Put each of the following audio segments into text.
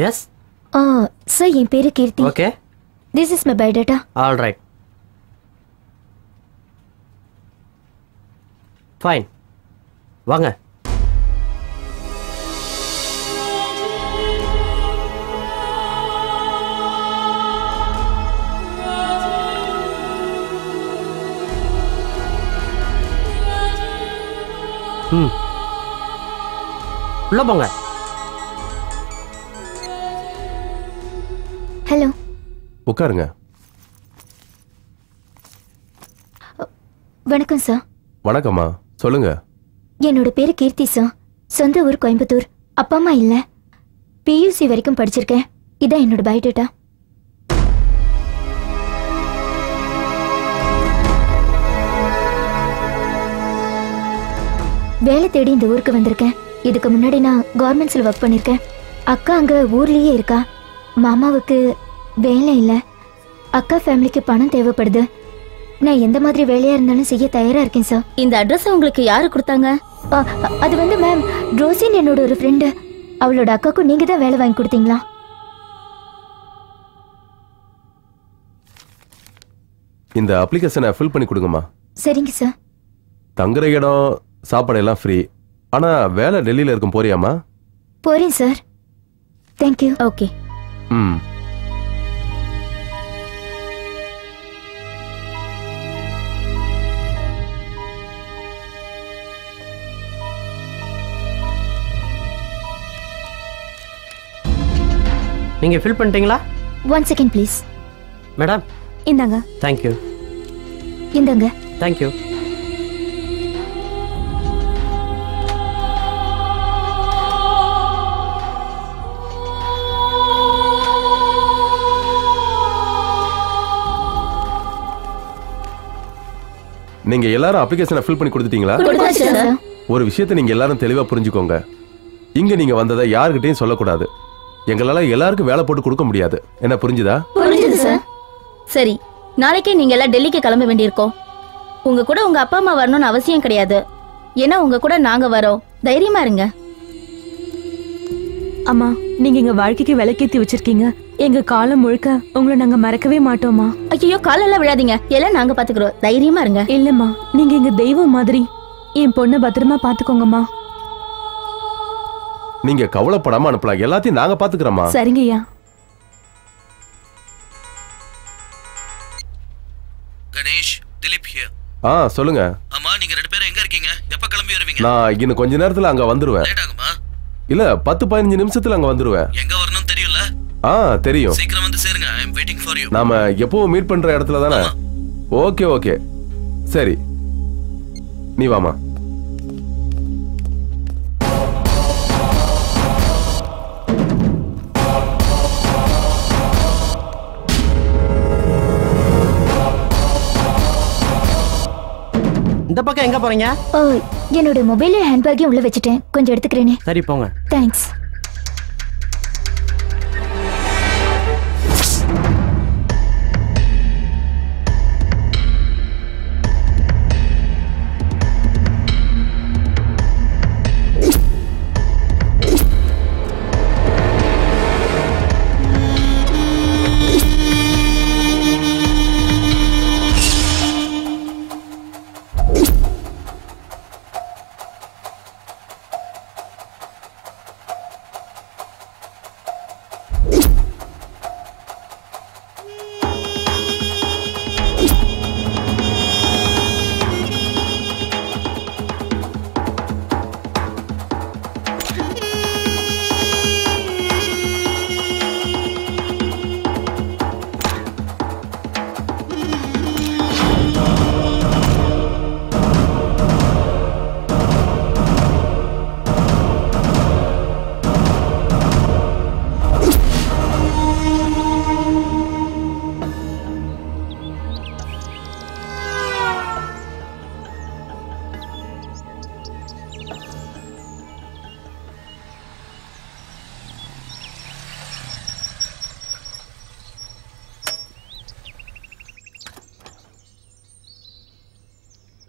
Yes. Sir, என் பேரு கீர்த்தி. Okay. This is my biodata. All right. Fine. வாங்க. உள்ள போங்க. ஹலோ. உட்காருங்க. வணக்கம் சார். வணக்கம்மா, சொல்லுங்க. என்னோட பேரு கீர்த்தி சார். சொந்த ஊர் கோயம்புத்தூர். அப்பா அம்மா இல்ல. PUC வரைக்கும் படிச்சிருக்கேன். இதான் என்னோட பயோடேட்டா. வேலை தேடி இந்த ஊருக்கு வந்திருக்கேன். இதுக்கு முன்னாடி நான் கவர்மெண்ட்ஸ்ல ஒர்க் பண்ணிருக்கேன். அக்கா அங்க ஊர்லயே இருக்கா. மாமாவுக்கு வேலை இல்ல. அக்கா ஃபேமிலிக்கு பணம் தேவைப்படுது. நான் எந்த மாதிரி வேலையா இருந்தாலும் செய்ய தயாரா இருக்கேன் சார். இந்த அட்ரஸ் உங்களுக்கு யாரு கொடுத்தாங்க? அது வந்து மேம், ரோசின் என்னோட ஒரு ஃப்ரெண்டு. அவளோட அக்காக்கும் நீங்க தான் வேலை வாங்கி கொடுத்தீங்களா? இந்த அப்ளிகேஷனை ஃபில் பண்ணி கொடுங்கம்மா. சரிங்க சார். தங்குற இடம், சாப்பாடு எல்லாம் ஃப்ரீ. ஆனா வேலை டெல்லியில இருக்கும், போறியாமா? போறேன் சார். தேங்க்யூ. ஓகே. ம். நீங்க ஃபில் பண்ணிட்டீங்களா? 1 second ப்ளீஸ். மேடம் இந்தாங்க. Thank you. இந்தாங்க. Thank you. நீங்க எல்லாரும் அப்ளிகேஷனை ஃபில் பண்ணி கொடுத்துட்டீங்களா? ஒரு விஷயத்தை நீங்க எல்லாரும் தெளிவா புரிஞ்சுக்கோங்க. இங்க நீங்க வந்ததை யாருக்கிட்டையும் சொல்லக்கூடாது. எங்களால எல்லாருக்கும் வேலை போட்டு கொடுக்க முடியாது. என்ன புரிஞ்சுதா? புரிஞ்சுது சார். சரி, நாளைக்கே நீங்க எல்லாம் டெல்லிக்கு கிளம்ப வேண்டியிருக்கோம். உங்க கூட உங்க அப்பா அம்மா வரணும்னு அவசியம் கிடையாது. ஏன்னா உங்க கூட நாங்க வரோம். தைரியமா இருங்க. அம்மா, நீங்க எங்க வாழ்க்கைக்கு விலைக்கேத்தி வச்சிருக்கீங்க. எங்க காலம் முழுக்க உங்களை நாங்க மறக்கவே மாட்டோமா. ஐயோ, காலெல்லாம் விழாதீங்க. எல்லாம் நாங்க பாத்துக்கிறோம். தைரியமா இருங்க. இல்லம்மா, நீங்க எங்க தெய்வம் மாதிரி. என் பொண்ணை பத்திரமா பாத்துக்கோங்கம்மா. நீங்க கவலைப்படாம அனுப்பலாம். எல்லாத்தையும் நாங்க பாத்துக்கிறோமா. சரிங்கய்யா. கணேஷ், திலீப் ஹியர். சொல்லுங்க. ஆமா, நீங்க ரெண்டு பேரும் எங்க இருக்கீங்க? எப்ப கிளம்பி வருவீங்க? நான் இன்னும் கொஞ்ச நேரத்துல அங்க வந்துருவேன். லேட் ஆகுமா? இல்ல, 10-15 நிமிஷத்துல அங்க வந்துருவேன். எங்க வரணும் தெரியும்ல? தெரியும். சீக்கிரம் வந்து சேருங்க. ஐ அம் வெயிட்டிங் ஃபார் யூ. நாம எப்பவும் மீட் பண்ற இடத்துல தானே? ஓகே ஓகே, சரி, நீ வாமா. இந்த பக்கம் எங்க போறீங்க? என்னோட மொபைல் ஹேண்ட்பேக்கையும் உள்ள வச்சுட்டேன். கொஞ்சம் எடுத்துக்கிறேனே. சரி போங்க. தேங்க்ஸ்.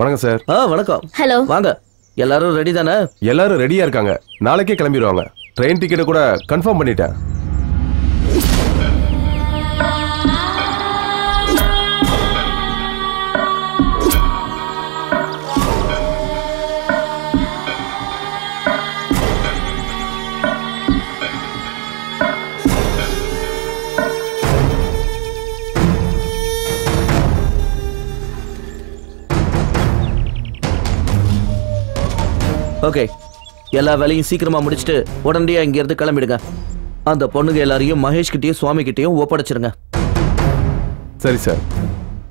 வணக்கம் சார். வணக்கம். ஹலோ. வாங்க. எல்லாரும் ரெடி தானே? எல்லாரும் ரெடியா இருக்காங்க. நாளைக்கே கிளம்பிடுவாங்க. ட்ரெயின் டிக்கெட் கூட கன்ஃபார்ம் பண்ணிட்டேன். ஓகே, எல்லா வேலையும் சீக்கிரமா முடிச்சுட்டு உடனடியா இங்க இருந்து கிளம்பிடுங்க. அந்த பொண்ணுங்க எல்லாரையும் மகேஷ் கிட்டயும் சுவாமி கிட்டயும் ஒப்படைச்சிருங்க. சரி சார்.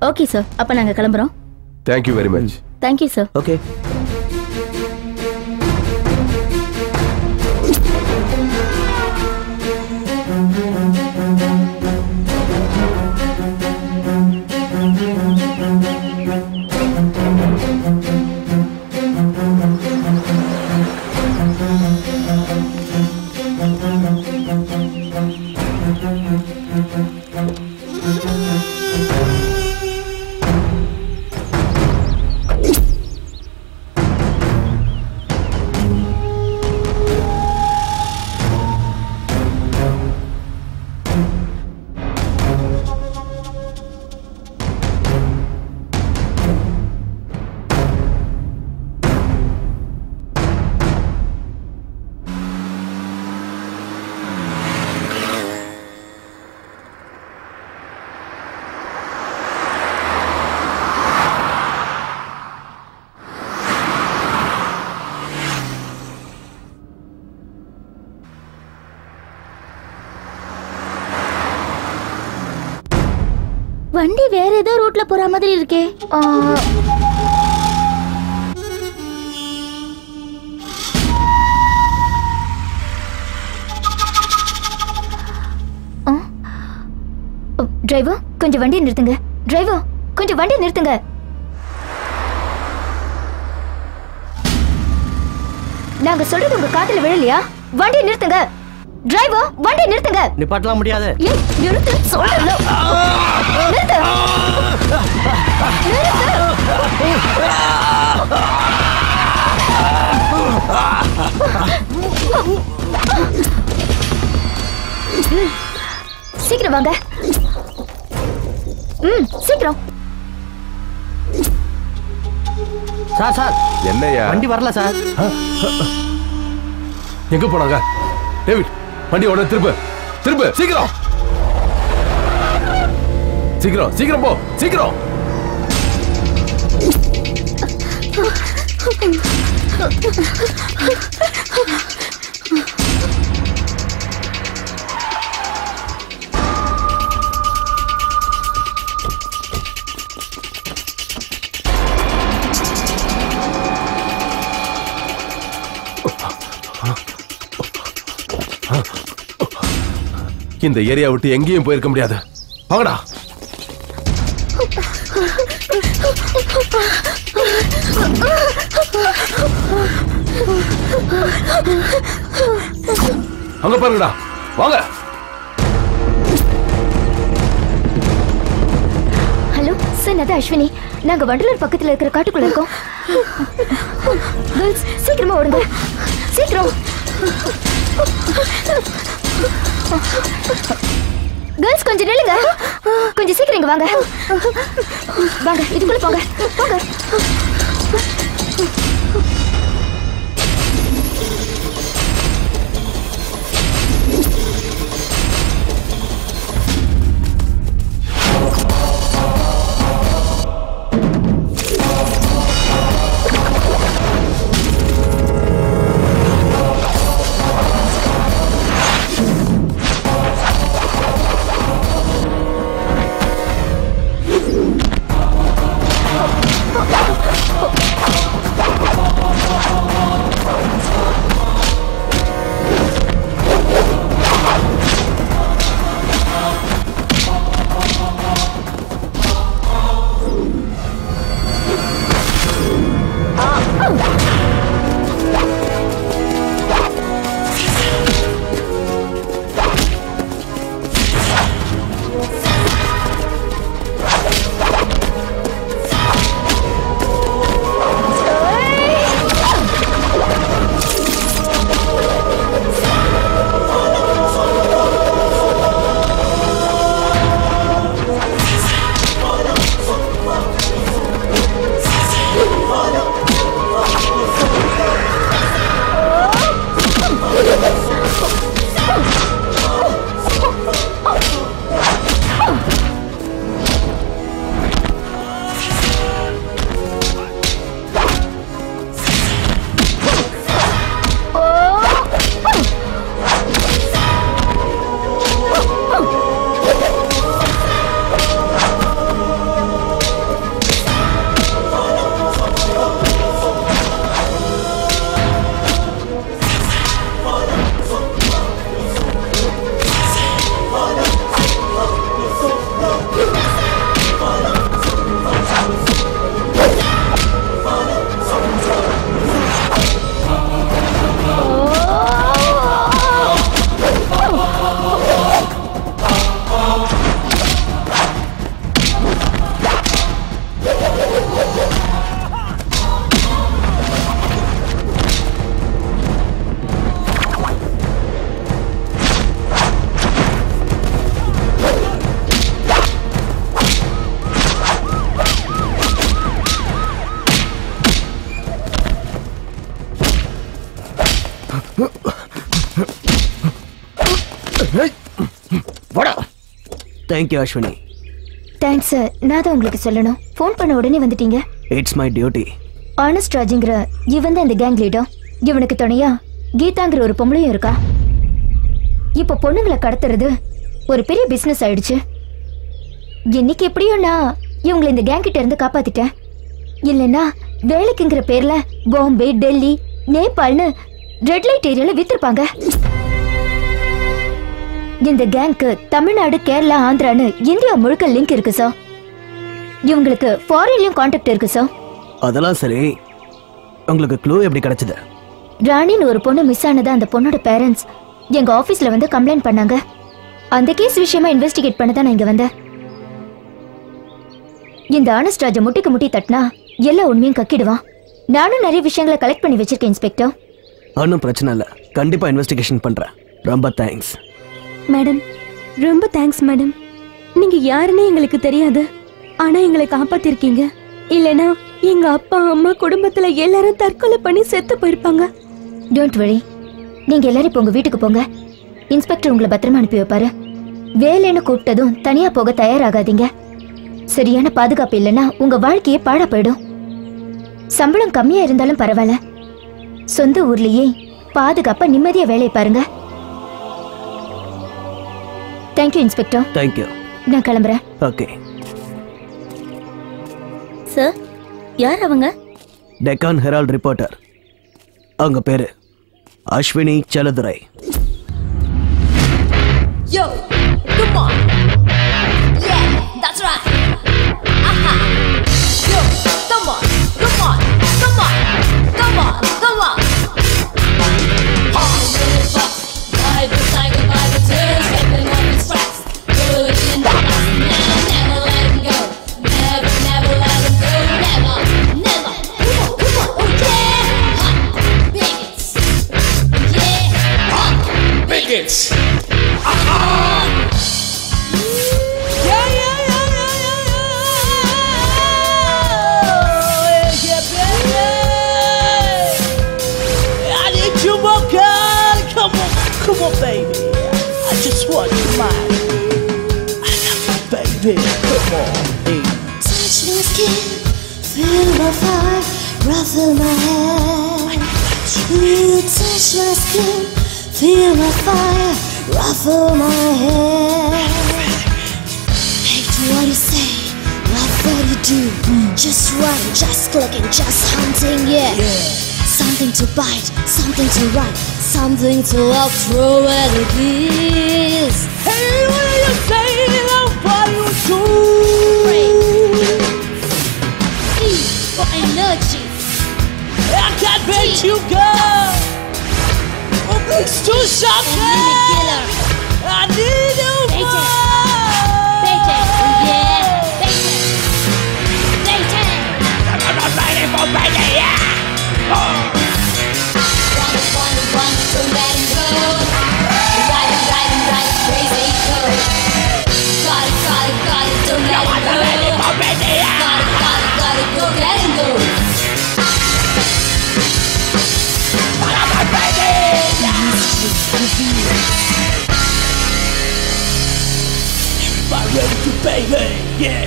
ஓகே சார், அப்ப நாங்க கிளம்புறோம். Thank you very much. Thank you sir. Okay. வண்டி வேற ஏதோ ரூட்ல போற மாதிரி இருக்கே. டிரைவர் கொஞ்சம் வண்டி நிறுத்துங்க. டிரைவர் கொஞ்சம் வண்டி நிறுத்துங்க. நாங்க சொல்றது உங்க காதுல விழலையா? வண்டி நிறுத்துங்க. டிரைவர் வண்டி நிறுத்துங்க. நிப்பாட்டலாம் முடியாது. ஏய் நிறுத்து சொல்றேன். நிறுத்து. சீக்கிரம் வாங்க. சீக்கிரம். சார் சார் என்னையா வண்டி வரல சார். எங்க போனாங்க? டேவிட் வண்டி உடனே திருப்பு திருப்பு சீக்கிரம் சீக்கிரம் சீக்கிரம் போ சீக்கிரம். இந்த ஏரியா விட்டு எங்கேயும் போயிருக்க முடியாது. வாங்கடா. அங்க பாருங்கடா. வாங்க. ஹலோ சார், நான் அஸ்வினி. நாங்க வண்டலூர் பக்கத்துல இருக்கிற காட்டுக்குள்ள இருக்கோம். கேர்ள்ஸ் சீக்கிரமா ஓடுங்க. சீக்கிரம். கேர்ள்ஸ் கொஞ்சம் நில்லுங்க. கொஞ்சம் சீக்கிரம் இங்க வாங்க. வாங்க இதுக்குள்ள போங்க. போங்க. தேங்க்யூ அஸ்வினி. Thanks sir. நான் தான் உங்களுக்கு சொல்லணும். ஃபோன் பண்ண உடனே வந்துட்டீங்க. It's my duty. ஆனஸ்ட் ராஜுங்கிற இவன் தான் இந்த கேங் லீடர். இவனுக்கு துணையா கீதாங்கிற ஒரு பொம்பளையும் இருக்கா. இப்போ பொண்ணுங்களை கடத்துறது ஒரு பெரிய பிசினஸ் ஆயிடுச்சு. இன்னைக்கு எப்படியோ நான் இவங்களை இந்த கேங் கிட்ட இருந்து காப்பாத்திட்டேன். இல்லைன்னா வேலைக்குங்கிற பேர்ல பாம்பே, டெல்லி, நேபாள்னு ரெட் லைட் ஏரியால வித்திருப்பாங்க. இந்த கேங்க்கு தமிழ்நாடு, கேரளா, ஆந்திரான்னு இந்தியா முழுக்க லிங்க் இருக்கு சார். இவங்களுக்கு ஃபாரின்லயும் கான்டாக்ட் இருக்கு சார். அதெல்லாம் சரி, உங்களுக்கு க்ளூ எப்படி கிடைச்சது? ராணின்னு ஒரு பொண்ணு மிஸ் ஆனதா அந்த பொண்ணோட பேரண்ட்ஸ் எங்க ஆபீஸ்ல வந்து கம்ப்ளைண்ட் பண்ணாங்க. அந்த கேஸ் விஷயமா இன்வெஸ்டிகேட் பண்ண தான் நான் இங்க வந்தேன். இந்த ஆனஸ்ட் ராஜ முட்டிக்கு முட்டி தட்டினா எல்லா உண்மையும் கக்கிடுவான். நானும் நிறைய விஷயங்களை கலெக்ட் பண்ணி வச்சிருக்கேன் இன்ஸ்பெக்டர். ஒன்றும் பிரச்சனை இல்லை, கண்டிப்பா இன்வெஸ்டிகேஷன் பண்றேன். ரொம்ப தேங்க்ஸ் மேடம். ரொம்ப தேங்க்ஸ் மேடம். நீங்க யாருன்னு எங்களுக்கு தெரியாது, ஆனா எங்களை காப்பாத்திருக்கீங்க. இல்லனா எங்க அப்பா அம்மா குடும்பத்துல எல்லாரும் தற்கொலை பண்ணி செத்து போயிருப்பாங்க. டோன்ட் வரி, நீங்க எல்லாரும் இப்போ உங்க வீட்டுக்கு போங்க. இன்ஸ்பெக்டர் உங்களை பத்திரமா அனுப்பி வைப்பாரு. வேலைன்னு கூப்பிட்டதும் தனியா போக தயாராகாதீங்க. சரியான பாதுகாப்பு இல்லைன்னா உங்க வாழ்க்கையே பாழா போயிடும். சம்பளம் கம்மியா இருந்தாலும் பரவாயில்ல, சொந்த ஊர்லயே பாதுகாப்பா நிம்மதியா வேலையை பாருங்க. Thank you inspector. தேங்க்யூ. நான் கிளம்புறேன். ஓகே சார், யார் அவங்க? டெக்கான் ஹெரால்ட் ரிப்போர்ட்டர். அவங்க பேரு Ashwini Chelladurai. Yo, come on. Yeah, that's right. Aha. Yo, come on, come on, come on, come on, come on. Ride the tiger by the tail, stepping on his tracks. Good in the past, now never let him go. Never, never let him go. Never, never. Come on, oh yeah. Hot bigots. Yeah, hot bigots. Come on, baby. I just want you mine. I love you, baby. Come on, baby. Touch my skin, feel my fire, ruffle my hair. You touch my skin, feel my fire, ruffle my hair. Hate what you say, love what you do. Just run, just clicking, just hunting, yeah. Something to bite, something to write, something to walk through where it is. Hey, what are you saying? What you do? E for energy. I can't bet you, girl. Oh, it's too sharp, Mimic killer. I need you, Bacon. Bacon. Yeah. Bacon. Bacon. I'm ready for Friday, yeah. Run, don't let him go. Ride him, crazy go. Got it, don't let him go. Got it, go, let him go. Everybody ready to baby, yeah.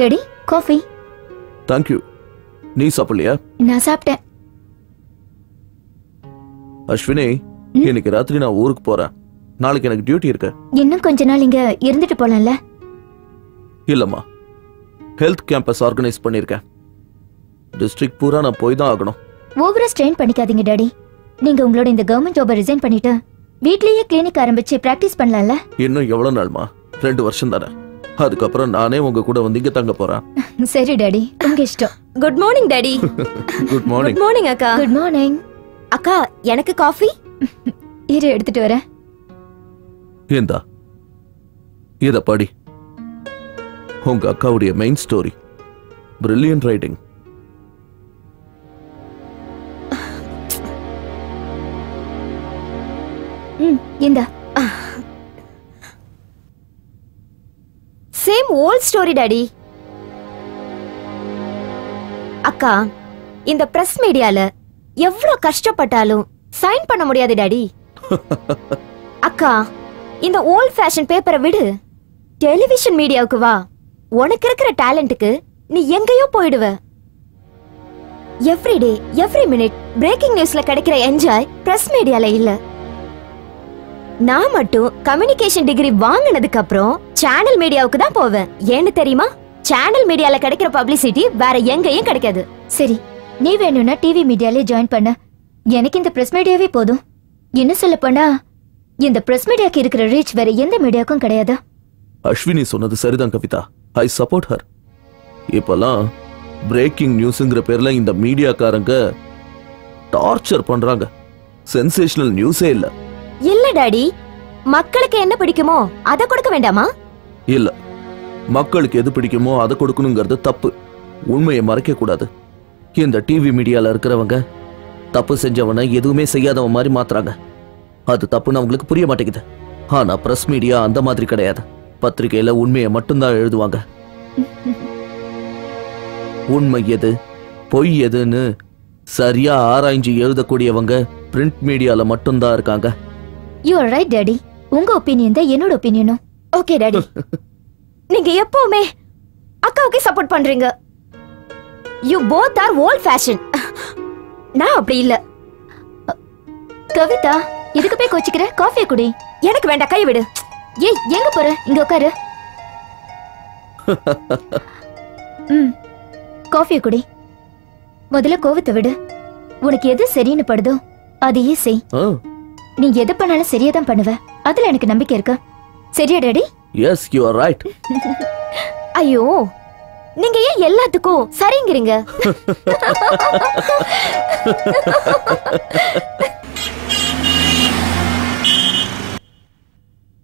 Daddy, coffee. Thank you. நீ சாப்பிடலையா? நான் சாப்பிட்டேன். அஸ்வினி, இன்னைக்கு ராத்திரி நான் ஊருக்கு போறேன். நாளைக்கு எனக்கு டியூட்டி இருக்கு. இன்னும் கொஞ்ச நாள் இங்க இருந்துட்டு போலாம்ல? இல்லம்மா, ஹெல்த் கேம்பஸ் ஆர்கனைஸ் பண்ணிருக்கேன். டிஸ்ட்ரிக்ட் பூரா நான் போய் தான் ஆகணும். ஓவரா ஸ்ட்ரெயின் பண்ணிக்காதீங்க டாடி. நீங்க உங்களோட இந்த கவர்மெண்ட் ஜாபை ரிசைன் பண்ணிட்டு வீட்லயே கிளினிக் ஆரம்பிச்சு பிராக்டிஸ் பண்ணலாம்ல? இன்னும் எவ்வளவு நாள்மா? 2 வருஷம் தானே. அதுக்கப்புறம் நானே உங்க கூட வந்து இங்க தங்க போறேன். சரி டாடி, உங்க இஷ்டம். Good morning daddy. Good morning. Good morning அக்கா. Good morning. அக்கா, எனக்கு காஃபி. இரு, எடுத்துட்டு வரேன். ஏந்தா, இத படி. உங்க அக்காவுடைய மெயின் ஸ்டோரி. Brilliant writing. இந்தா. Same old story daddy. அக்கா, இந்த பிரஸ் மீடியால எவ்வளவு கஷ்டப்பட்டாலும் சைன் பண்ண முடியாது டாடி. அக்கா, இந்த ஓல்ட் ஃபேஷன் பேப்பரை விடு, டெலிவிஷன் மீடியாவுக்கு வா. உனக்கு இருக்கிற டேலண்ட்டுக்கு நீ எங்கேயோ போயிடுவ. Every day every minute breaking நியூஸ்ல கிடைக்கிற என்ஜாய் பிரஸ் மீடியால இல்ல. நான் மட்டும் கம்யூனிகேஷன் டிகிரி வாங்கினதுக்கு அப்புறம் சேனல் மீடியாவுக்கு தான் போவேன். ஏன்னு தெரியுமா? சேனல் மீடியால கிடைக்கிற பப்ளிசிட்டி வேற எங்கேயும் கிடைக்காது. சரி, நீ வேணும்னா டிவி மீடியாலே ஜாயின் பண்ண. எனக்கு இந்த பிரஸ் மீடியாவே போதும். என்ன சொல்ல போனா இந்த பிரஸ் மீடியாக்கு இருக்கிற ரீச் வேற எந்த மீடியாவுக்கும் கிடையாது. அஸ்வினி சொன்னது சரிதான் கவிதா. I support her. இப்பெல்லாம் பிரேக்கிங் நியூஸ்ங்கிற பேர்ல இந்த மீடியாக்காரங்க டார்ச்சர் பண்றாங்க. சென்சேஷனல் நியூஸே இல்ல. இல்ல டாடி, மக்களுக்கு என்ன பிடிக்குமோ அதை கொடுக்க வேண்டாமா? இல்ல, மக்களுக்கு எது பிடிக்குமோ அதை கொடுக்கணுங்கிறது தப்பு. உண்மையை மறைக்க கூடாது. இந்த டிவி மீடியால இருக்கிறவங்க தப்பு செஞ்சவனை எதுவுமே செய்யாதவன் மாதிரி மாத்துறாங்க. அது தப்புன்னு அவங்களுக்கு புரிய மாட்டேங்குது. ஆனா பிரஸ் மீடியா அந்த மாதிரி கிடையாது. பத்திரிகையில உண்மையை மட்டும்தான் எழுதுவாங்க. உண்மை எது பொய் எதுன்னு சரியா ஆராய்ஞ்சு எழுதக்கூடியவங்க பிரிண்ட் மீடியால மட்டும்தான் இருக்காங்க. You are right daddy. உங்க ஒப்பீனியன் தான் என்னோட ஒப்பீனியனும். ஓகே டாடி, நீங்க எப்பவுமே அக்காவுக்கு சப்போர்ட் பண்றீங்க. You both are volt fashion. நான் அப்படி இல்ல. கவிதா, இதுக்கு போய் கோச்சிக்கிற? காஃபி குடி. எனக்கு வேண்டாம், கை விடு. ஏய், எங்க போற? இங்க உட்காரு. காஃபியை குடி. முதல்ல கோவத்தை விடு. உனக்கு எது சரின்னு படுதோ அதையே செய். நீ எது பண்ணாலும் சரியா தான் பண்ணுவ. அதுல எனக்கு நம்பிக்கை இருக்கு. சரியா daddy? Yes, you are right. ஐயோ, நீங்க ஏன் எல்லாத்துக்கும் சரிங்கிறீங்க?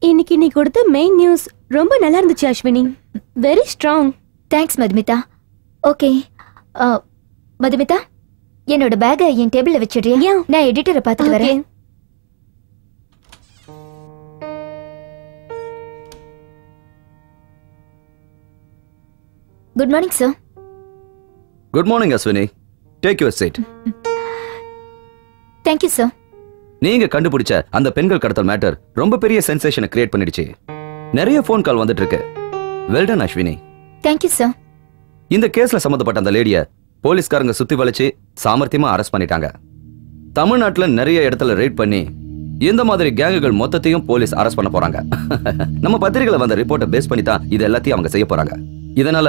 இன்னைக்கு நீ கொடுத்த மெயின் நியூஸ் ரொம்ப நல்லா இருந்துச்சு Ashwini. Very strong. Thanks Madhumita. Okay Madhumita, என்னோட பேக்கை என் டேபிள்ல வச்சிடுறியா? நான் எடிட்டரை பார்த்துட்டு வரேன். Good morning sir. Good morning Ashwini. Take your seat. Thank you sir. நீங்க கண்டுபிடிச்ச அந்த பெண்கள் கடத்தல் மேட்டர் ரொம்ப பெரிய சென்சேஷனை கிரியேட் பண்ணிடுச்சு. நிறைய ஃபோன் கால் வந்துட்டு இருக்கு. Well done Ashwini. Thank you sir. இந்த கேஸ்ல சம்பந்தப்பட்ட அந்த லேடிய போலீஸ்காரங்க சுத்தி வளைச்சு சாமர்த்தியமா அரெஸ்ட் பண்ணிட்டாங்க. தமிழ்நாட்டுல நிறைய இடத்துல ரெய்ட் பண்ணி இந்த மாதிரி கேங்குகள் மொத்தத்தையும் போலீஸ் அரெஸ்ட் பண்ண போறாங்க. நம்ம பத்திரிகையில வந்த ரிப்போர்ட்டை பேஸ் பண்ணி தான் இது எல்லாத்தையும் அவங்க செய்ய போறாங்க. இதனால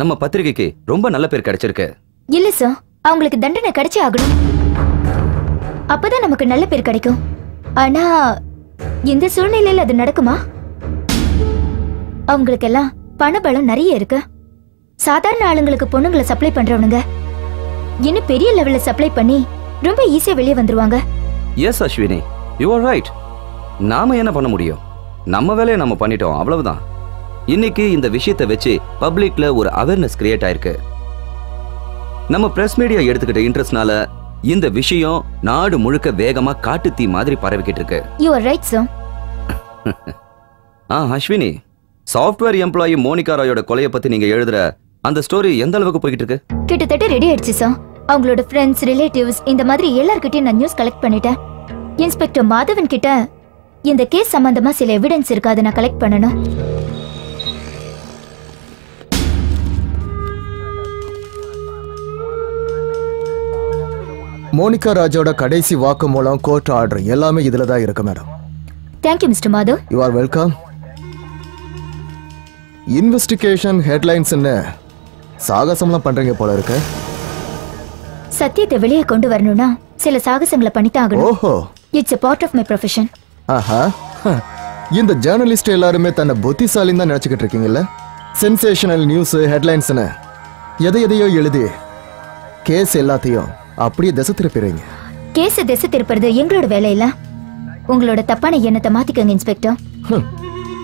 நம்ம பத்திரிகைக்கு ரொம்ப நல்ல பேர் கிடைச்சிருக்கு. இல்ல சார், அவங்களுக்கு தண்டனை கிடைச்சே ஆகணும். அப்பதான் நமக்கு நல்ல பேர் கிடைக்கும். ஆனா இந்த சூழ்நிலையில அது நடக்குமா? அவங்களுக்கு எல்லாம் பணபலம் நிறைய இருக்கு. சாதாரண ஆளுங்களுக்கு பொண்ணுங்களை சப்ளை பண்றவனுங்க இன்னும் பெரிய லெவல்ல சப்ளை பண்ணி ரொம்ப ஈஸியா வெளியே வந்துருவாங்க. Yes Ashwini, you are right. நாம என்ன பண்ண முடியும்? நம்ம வேலையை நம்ம பண்ணிட்டோம், அவ்வளவுதான். இன்னைக்கு இந்த விஷயத்தை வச்சு பப்ளிக்ல ஒரு அவேர்னஸ் கிரியேட் ஆயிருக்கு. நம்ம பிரஸ் மீடியா எடுத்துக்கிட்ட இன்ட்ரெஸ்ட்னால இந்த விஷயம் நாடு முழுக்க வேகமா காட்டு தீ மாதிரி பரவிக்கிட்டு இருக்கு. You are right sir. Ashwini, software employee Monica ராயோட கொலையை பத்தி நீங்க எழுதுற அந்த ஸ்டோரி எந்த அளவுக்கு போயிட்டு இருக்கு? கிட்டத்தட்ட ரெடி ஆயிடுச்சு சார். அவங்களோட ஃப்ரெண்ட்ஸ், ரிலேட்டிவ்ஸ், இந்த மாதிரி எல்லார்கிட்டயும் நான் நியூஸ் கலெக்ட் பண்ணிட்டேன். இன்ஸ்பெக்டர் மாதவன் கிட்ட இந்த கேஸ் சம்பந்தமா சில எவிடன்ஸ் இருக்கு, அதை நான் கலெக்ட் பண்ணணும். மோனிகா ராஜோட கடைசி வாக்கு மூலம் கோர்ட் ஆர்டர் எல்லாமே இதுல தான் இருக்கு madam. Thank you mister Madhav. You are welcome. Investigation ஹெட்லைன்ஸ்னு சாகசம்லாம் பண்றீங்க போல இருக்கு. சத்தியத்தை வெளியே கொண்டு வரணும்னா சில சாகசங்களை பண்ணித்தான் ஆகணும். ஓஹோ, it's a part of my profession. ஆஹா, இந்த ஜேர்னலிஸ்ட் எல்லாருமே தன்னை புத்திசாலின்னு தான் நினைச்சுக்கிட்டு இருக்கீங்கல்ல? சென்சேஷனல் நியூஸ் ஹெட்லைன்ஸ்னு எதையோ எழுதி கேஸ் எல்லாத்தையும் அப்படியே திசை திருப்பிடுறீங்க. கேஸ் திசை திருப்புறது எங்களோட வேலை இல்ல. உங்களோட தப்பான எண்ணத்தை மாத்திக்கங்க இன்ஸ்பெக்டர்.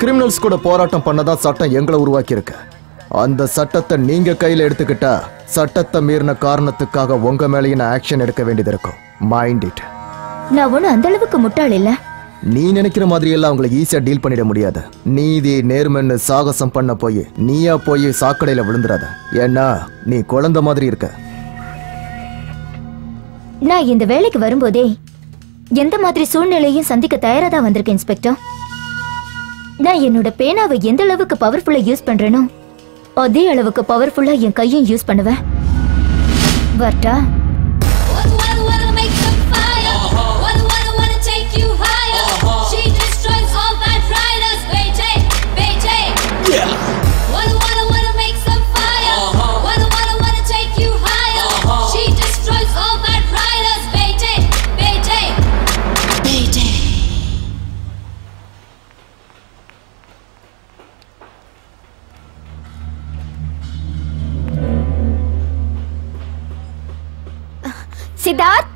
கிரிமினல்ஸ் கூட போராட்டம் பண்ணதான் சட்டம் எங்களை உருவாக்கி இருக்கு. அந்த சட்டத்தை நீங்க கையில எடுத்துக்கிட்டா சட்டத்தை மீறின காரணத்துக்காக உங்க மேலேயே ஆக்ஷன் எடுக்க வேண்டியது இருக்கும். Mind it. நான் ஒன்னும் அந்த அளவுக்கு முட்டாள் இல்ல. நீ நினைக்கிற மாதிரி எல்லாம் அவங்களை ஈஸியா டீல் பண்ணிட முடியாது. நீதி நேர்மைன்னு சாகசம் பண்ண போய் நீயா போய் சாக்கடையில விழுந்துடாத. ஏன்னா நீ குழந்தை மாதிரி இருக்க. நான் இந்த வேலைக்கு வரும்போதே எந்த மாதிரி சூழ்நிலையும் சந்திக்க தயாரா தான் வந்திருக்கேன் இன்ஸ்பெக்டர். நான் என்னோட பேனாவை எந்த அளவுக்கு பவர்ஃபுல்லா யூஸ் பண்றேனோ அதே அளவுக்கு பவர்ஃபுல்லா என் கையும் யூஸ் பண்ணுவேன். வரட்டா? சித்தார்த்,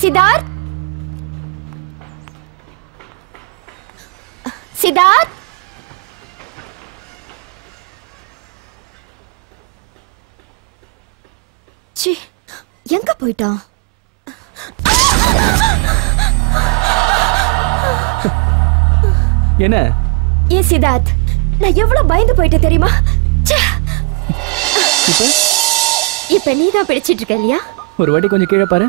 சித்தார்த், சித்தார்த், சி, எங்க போயிட்டான்? என்ன? ஏ சித்தார்த், நான் எவ்வளவு பயந்து போயிட்டேன் தெரியுமா? இப்ப நீதான் பிடிச்சிட்டு இருக்க இல்லையா? ஒரு வாட்டி கொஞ்சம் கீழே பாரு.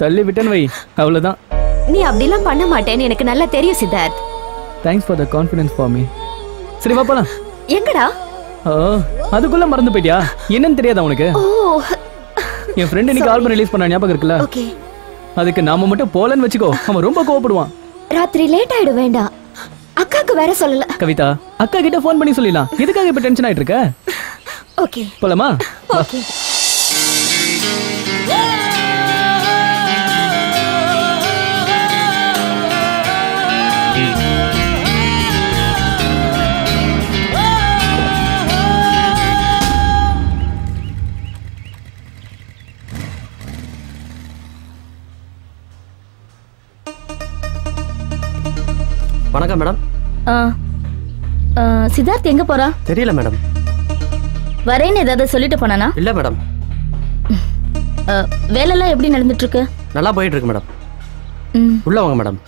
தள்ளி விட்டேன்னு வை, அவ்வளவுதான். நீ அப்படிலாம் பண்ண மாட்டேன்னு எனக்கு நல்லா தெரியும் Siddharth. Thanks for the confidence for me. சரி வா போலாம். எங்கடா? ஓ, அதுக்குள்ள மறந்து போயிட்டியா? என்னன்னு தெரியாதா உனக்கு? ஓ, என் ஃப்ரெண்ட் இன்னைக்கு ஆல்பம் ரிலீஸ் பண்ண ஞாபகம் இருக்குல்ல? ஓகே. அதுக்கு நாம மட்டும் போலன்னு வச்சுக்கோ, அவன் ரொம்ப கோவப்படுவான். ராத்திரி லேட் ஆயிடு, வேண்டாம். அக்காக்கு வேற சொல்லல. கவிதா, அக்கா கிட்ட ஃபோன் பண்ணி சொல்லிடலாம். எதுக்காக இப்ப டென்ஷன் ஆயிட்டு இருக்க? ஓகே, போலாமா? ஓகே. வணக்கம் மேடம். சித்தார்த் எங்க போறா? தெரியல மேடம். வரேன்னு ஏதாவது சொல்லிட்டு போனானா? இல்ல மேடம். வேலைலாம் எப்படி நடந்துட்டு இருக்கு? நல்லா போயிட்டு இருக்கு மேடம். உள்ள வாங்க மேடம்.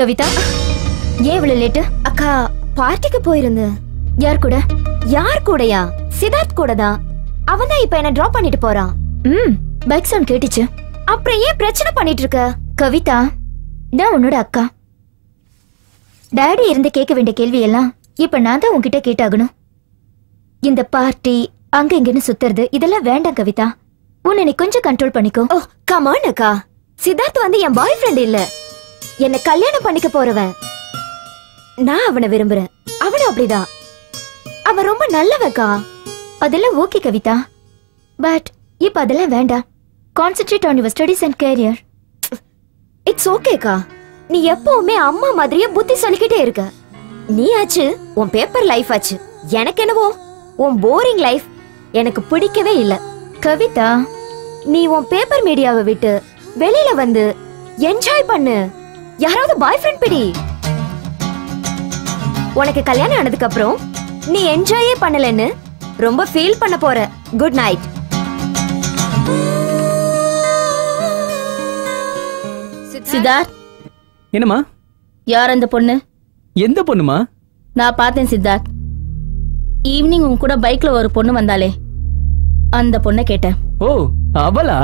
கவிதா, ஏன் இவ்வளவு லேட்டு? அக்கா, பார்ட்டிக்கு போயிருந்தேன். யார் கூட? யார் கூடயா? சித்தார்த் கூட தான். அவன் தான் இப்ப என்ன டிராப் பண்ணிட்டு போறான். பைக் சவுண்ட் கேட்டுச்சு. அப்புறம் ஏன் பிரச்சனை பண்ணிட்டு இருக்க? கவிதா, நான் உன்னோட அக்கா. டாடி இருந்து கேட்க வேண்டிய கேள்வி எல்லாம் இப்ப நான் தான் உன்கிட்ட கேட்டாகணும். இந்த பார்ட்டி அங்க இங்கன்னு சுத்துறது இதெல்லாம் வேண்டாம் கவிதா. உன்னை நீ கொஞ்சம் கண்ட்ரோல் பண்ணிக்கோ. ஓ, கம் ஆன் அக்கா. சித்தார்த் வந்து என் பாய் ஃப்ரெண்ட் இல்ல, என்ன கல்யாணம் பண்ணிக்க போறவன். நான் அவனை விரும்புறேன், அவனும் அப்படிதான். அவன் ரொம்ப நல்லவக்கா. அதெல்லாம் ஓகே கவிதா, பட் இப்ப அதெல்லாம் வேண்டாம். Concentrate on your studies and carrier. It's ஓகேக்கா. நீ எப்பவுமே அம்மா மாதிரியே புத்தி சொல்லிக்கிட்டே இருக்க. நீ ஆச்சு உன் பேப்பர் லைஃப் ஆச்சு. எனக்கு என்னவோ உன் போரிங் லைஃப் எனக்கு பிடிக்கவே இல்ல. கவிதா, நீ உன் பேப்பர் மீடியாவை விட்டு வெளியில வந்து என்ஜாய் பண்ணு. யாராவது பாய் ஃப்ரெண்ட் பிடி. உனக்கு கல்யாணம் ஆனதுக்கு அப்புறம் நீ என்ஜாயே பண்ணலன்னு ரொம்ப ஃபீல் பண்ண போற. Good night. சித்தார்த். என்னம்மா? யார் அந்த பொண்ணு? எந்த பொண்ணுமா? நான் பார்த்தேன் சித்தார்த். ஈவினிங் உன் கூட பைக்ல ஒரு பொண்ணு வந்தாலே, அந்த பொண்ணை கேட்டேன். ஓ, அவளா?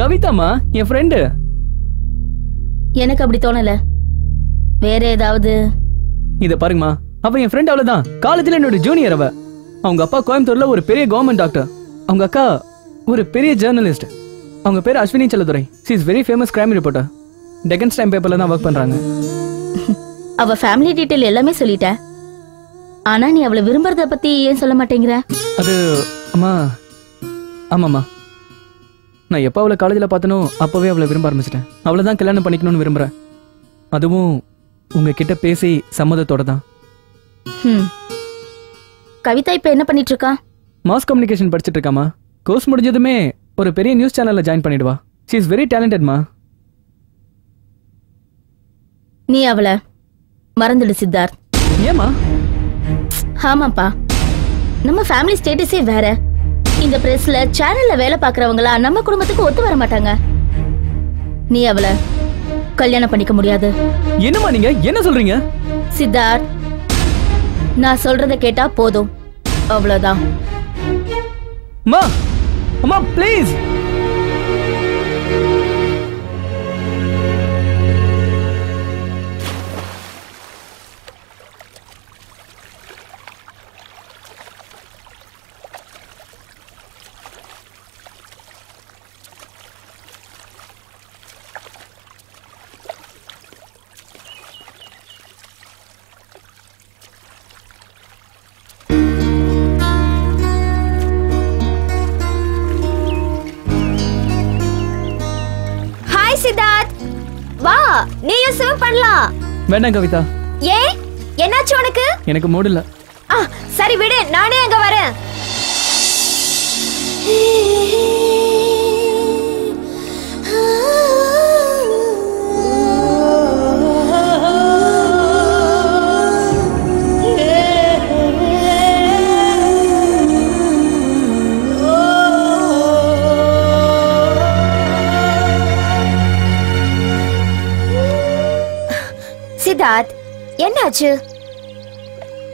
கவிதாமா, என் ஃப்ரெண்டு. எனக்கு அப்படி தோணல. வேற ஏதாவது? இத பாருங்கம்மா, அவ என் ஃப்ரெண்ட். அவ்வளவுதான். காலேஜ்ல என்னோட ஜூனியர். அவ அவங்க அப்பா கோயம்புத்தூர்ல ஒரு பெரிய கவர்மெண்ட் டாக்டர். அவங்க அக்கா ஒரு பெரிய ஜேர்னலிஸ்ட். அவங்க பேர் Ashwini Chelladurai. She is very famous crime reporter. Deccan's Time பேப்பர்ல தான் ஒர்க் பண்றாங்க. அவ ஃபேமிலி டீடைல் எல்லாமே சொல்லிட்ட. ஆனா நீ அவளை விரும்புறத பத்தி ஏன் சொல்ல மாட்டேங்கிற? அது அம்மா, ஆமாம்மா, நான் எப்போ அவளை காலேஜில் பார்த்தனோ அப்போவே அவளை விரும்ப ஆரம்பிச்சிட்டேன். அவளை தான் கல்யாணம் பண்ணிக்கணும்னு விரும்புகிறேன். அதுவும் உங்ககிட்ட பேசி சம்மதத்தோட தான். கவிதா இப்ப என்ன பண்ணிட்டு இருக்கா? மாஸ் கம்யூனிகேஷன் படிச்சிட்டு இருக்காமா. கோர்ஸ் முடிஞ்சதுமே ஒரு பெரிய நியூஸ் சேனல்ல ஜாயின் பண்ணிடுவா. ஷீ இஸ் வெரி டேலண்டட்மா. நீ அவளை மறந்துடு சித்தார்த். ஏமா? ஆமாப்பா, நம்ம ஃபேமிலி ஸ்டேட்டஸே வேற. இந்த பிரஸ்ல சேனல்ல வேலை பார்க்கறவங்களா நம்ம குடும்பத்துக்கு ஒத்து வர மாட்டாங்க. நீ அவளை கல்யாணம் பண்ணிக்க முடியாது. என்னம்மா நீங்க என்ன சொல்றீங்க? சித்தார்த், நான் சொல்றத கேட்டா போதும், அவ்வளவுதான். அம்மா அம்மா ப்ளீஸ். சித்தார்த், வா, நீயும் ஸ்விம் பண்ணலாம். வேண்டாம் கவிதா. ஏன், என்னாச்சு உனக்கு? எனக்கு மூட் இல்ல. சரி விடு, நானே அங்க வரேன். சித்தார்த், என்னாச்சு?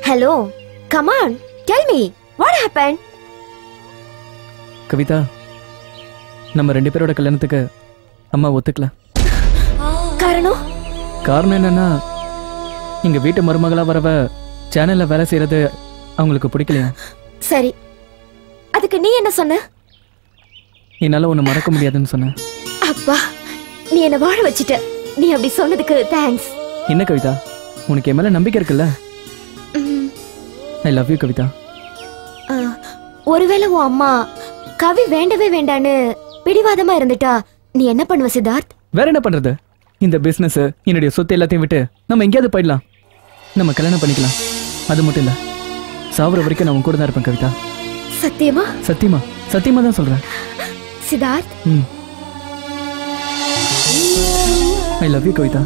Hello, come on, tell me what happen? Kavitha, நம்ம 2 பேரோட கல்யாணத்துக்கு அம்மா ஒத்துக்கல. காரணம்? காரணம் என்னன்னா, எங்க வீட்டு மருமகளா வரவ சேனல்ல வேலை செய்யறது அவங்களுக்கு பிடிக்கலையா. சரி, அதுக்கு நீ என்ன சொன்ன? என்னால உன்னை மறக்க முடியாதுன்னு சொன்னேன். அப்பா, நீ என்ன வாழ வச்சிட்ட. நீ அப்படி சொன்னதுக்கு தேங்க்ஸ். என்ன கவிதா, உனக்கு என் மேல நம்பிக்கை இருக்குல்ல? I love you Kavitha. ஒருவேளை உன் அம்மா கவி வேண்டவே வேண்டான்னு பிடிவாதமா இருந்துட்டா நீ என்ன பண்ணுவ சித்தார்த்? வேற என்ன பண்றது? இந்த பிசினஸ், என்னுடைய சொத்து எல்லாத்தையும் விட்டு நம்ம எங்கேயாவது போயிடலாம். நம்ம கல்யாணம் பண்ணிக்கலாம். அது மட்டும் இல்ல, சாவர வரைக்கும் நான் உன் கூட தான் இருப்பேன் கவிதா. சத்தியமா? சத்தியமா, சத்தியமா தான் சொல்றேன். Siddharth, I love you Kavitha.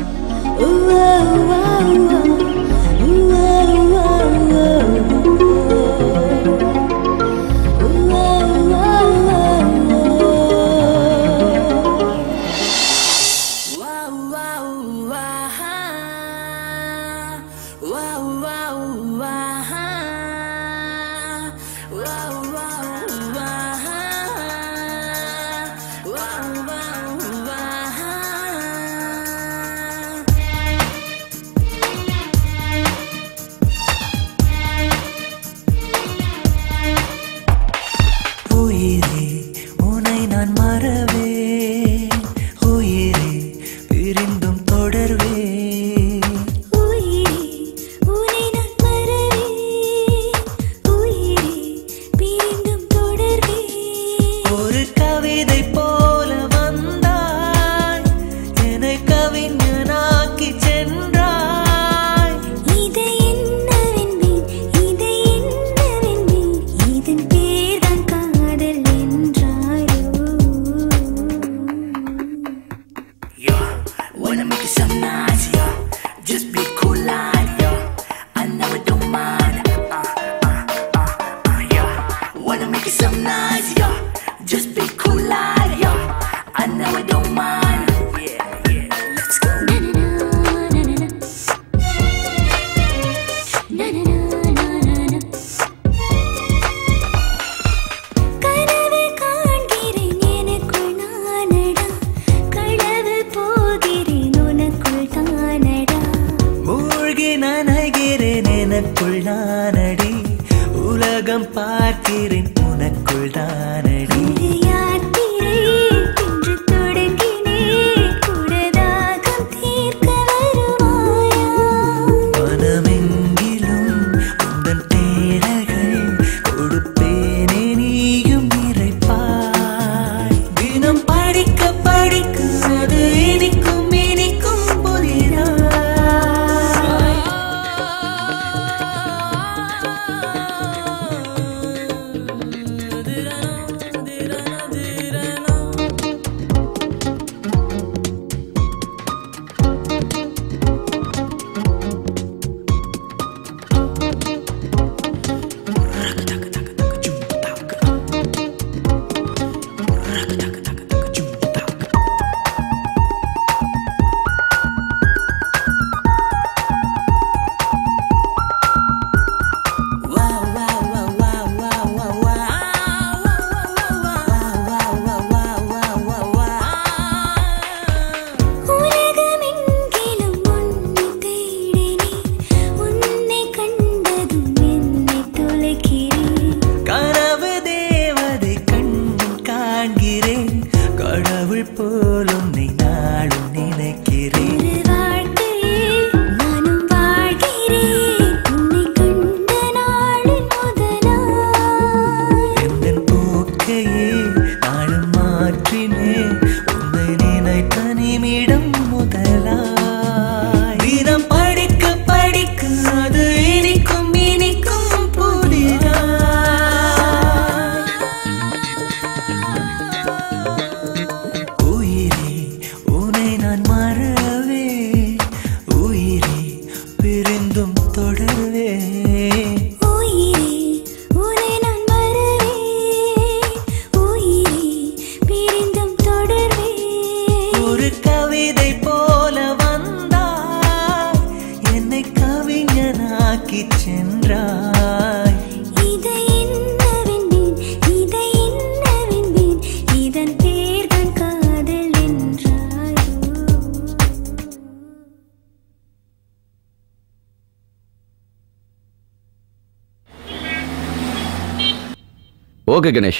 Okay Ganesh,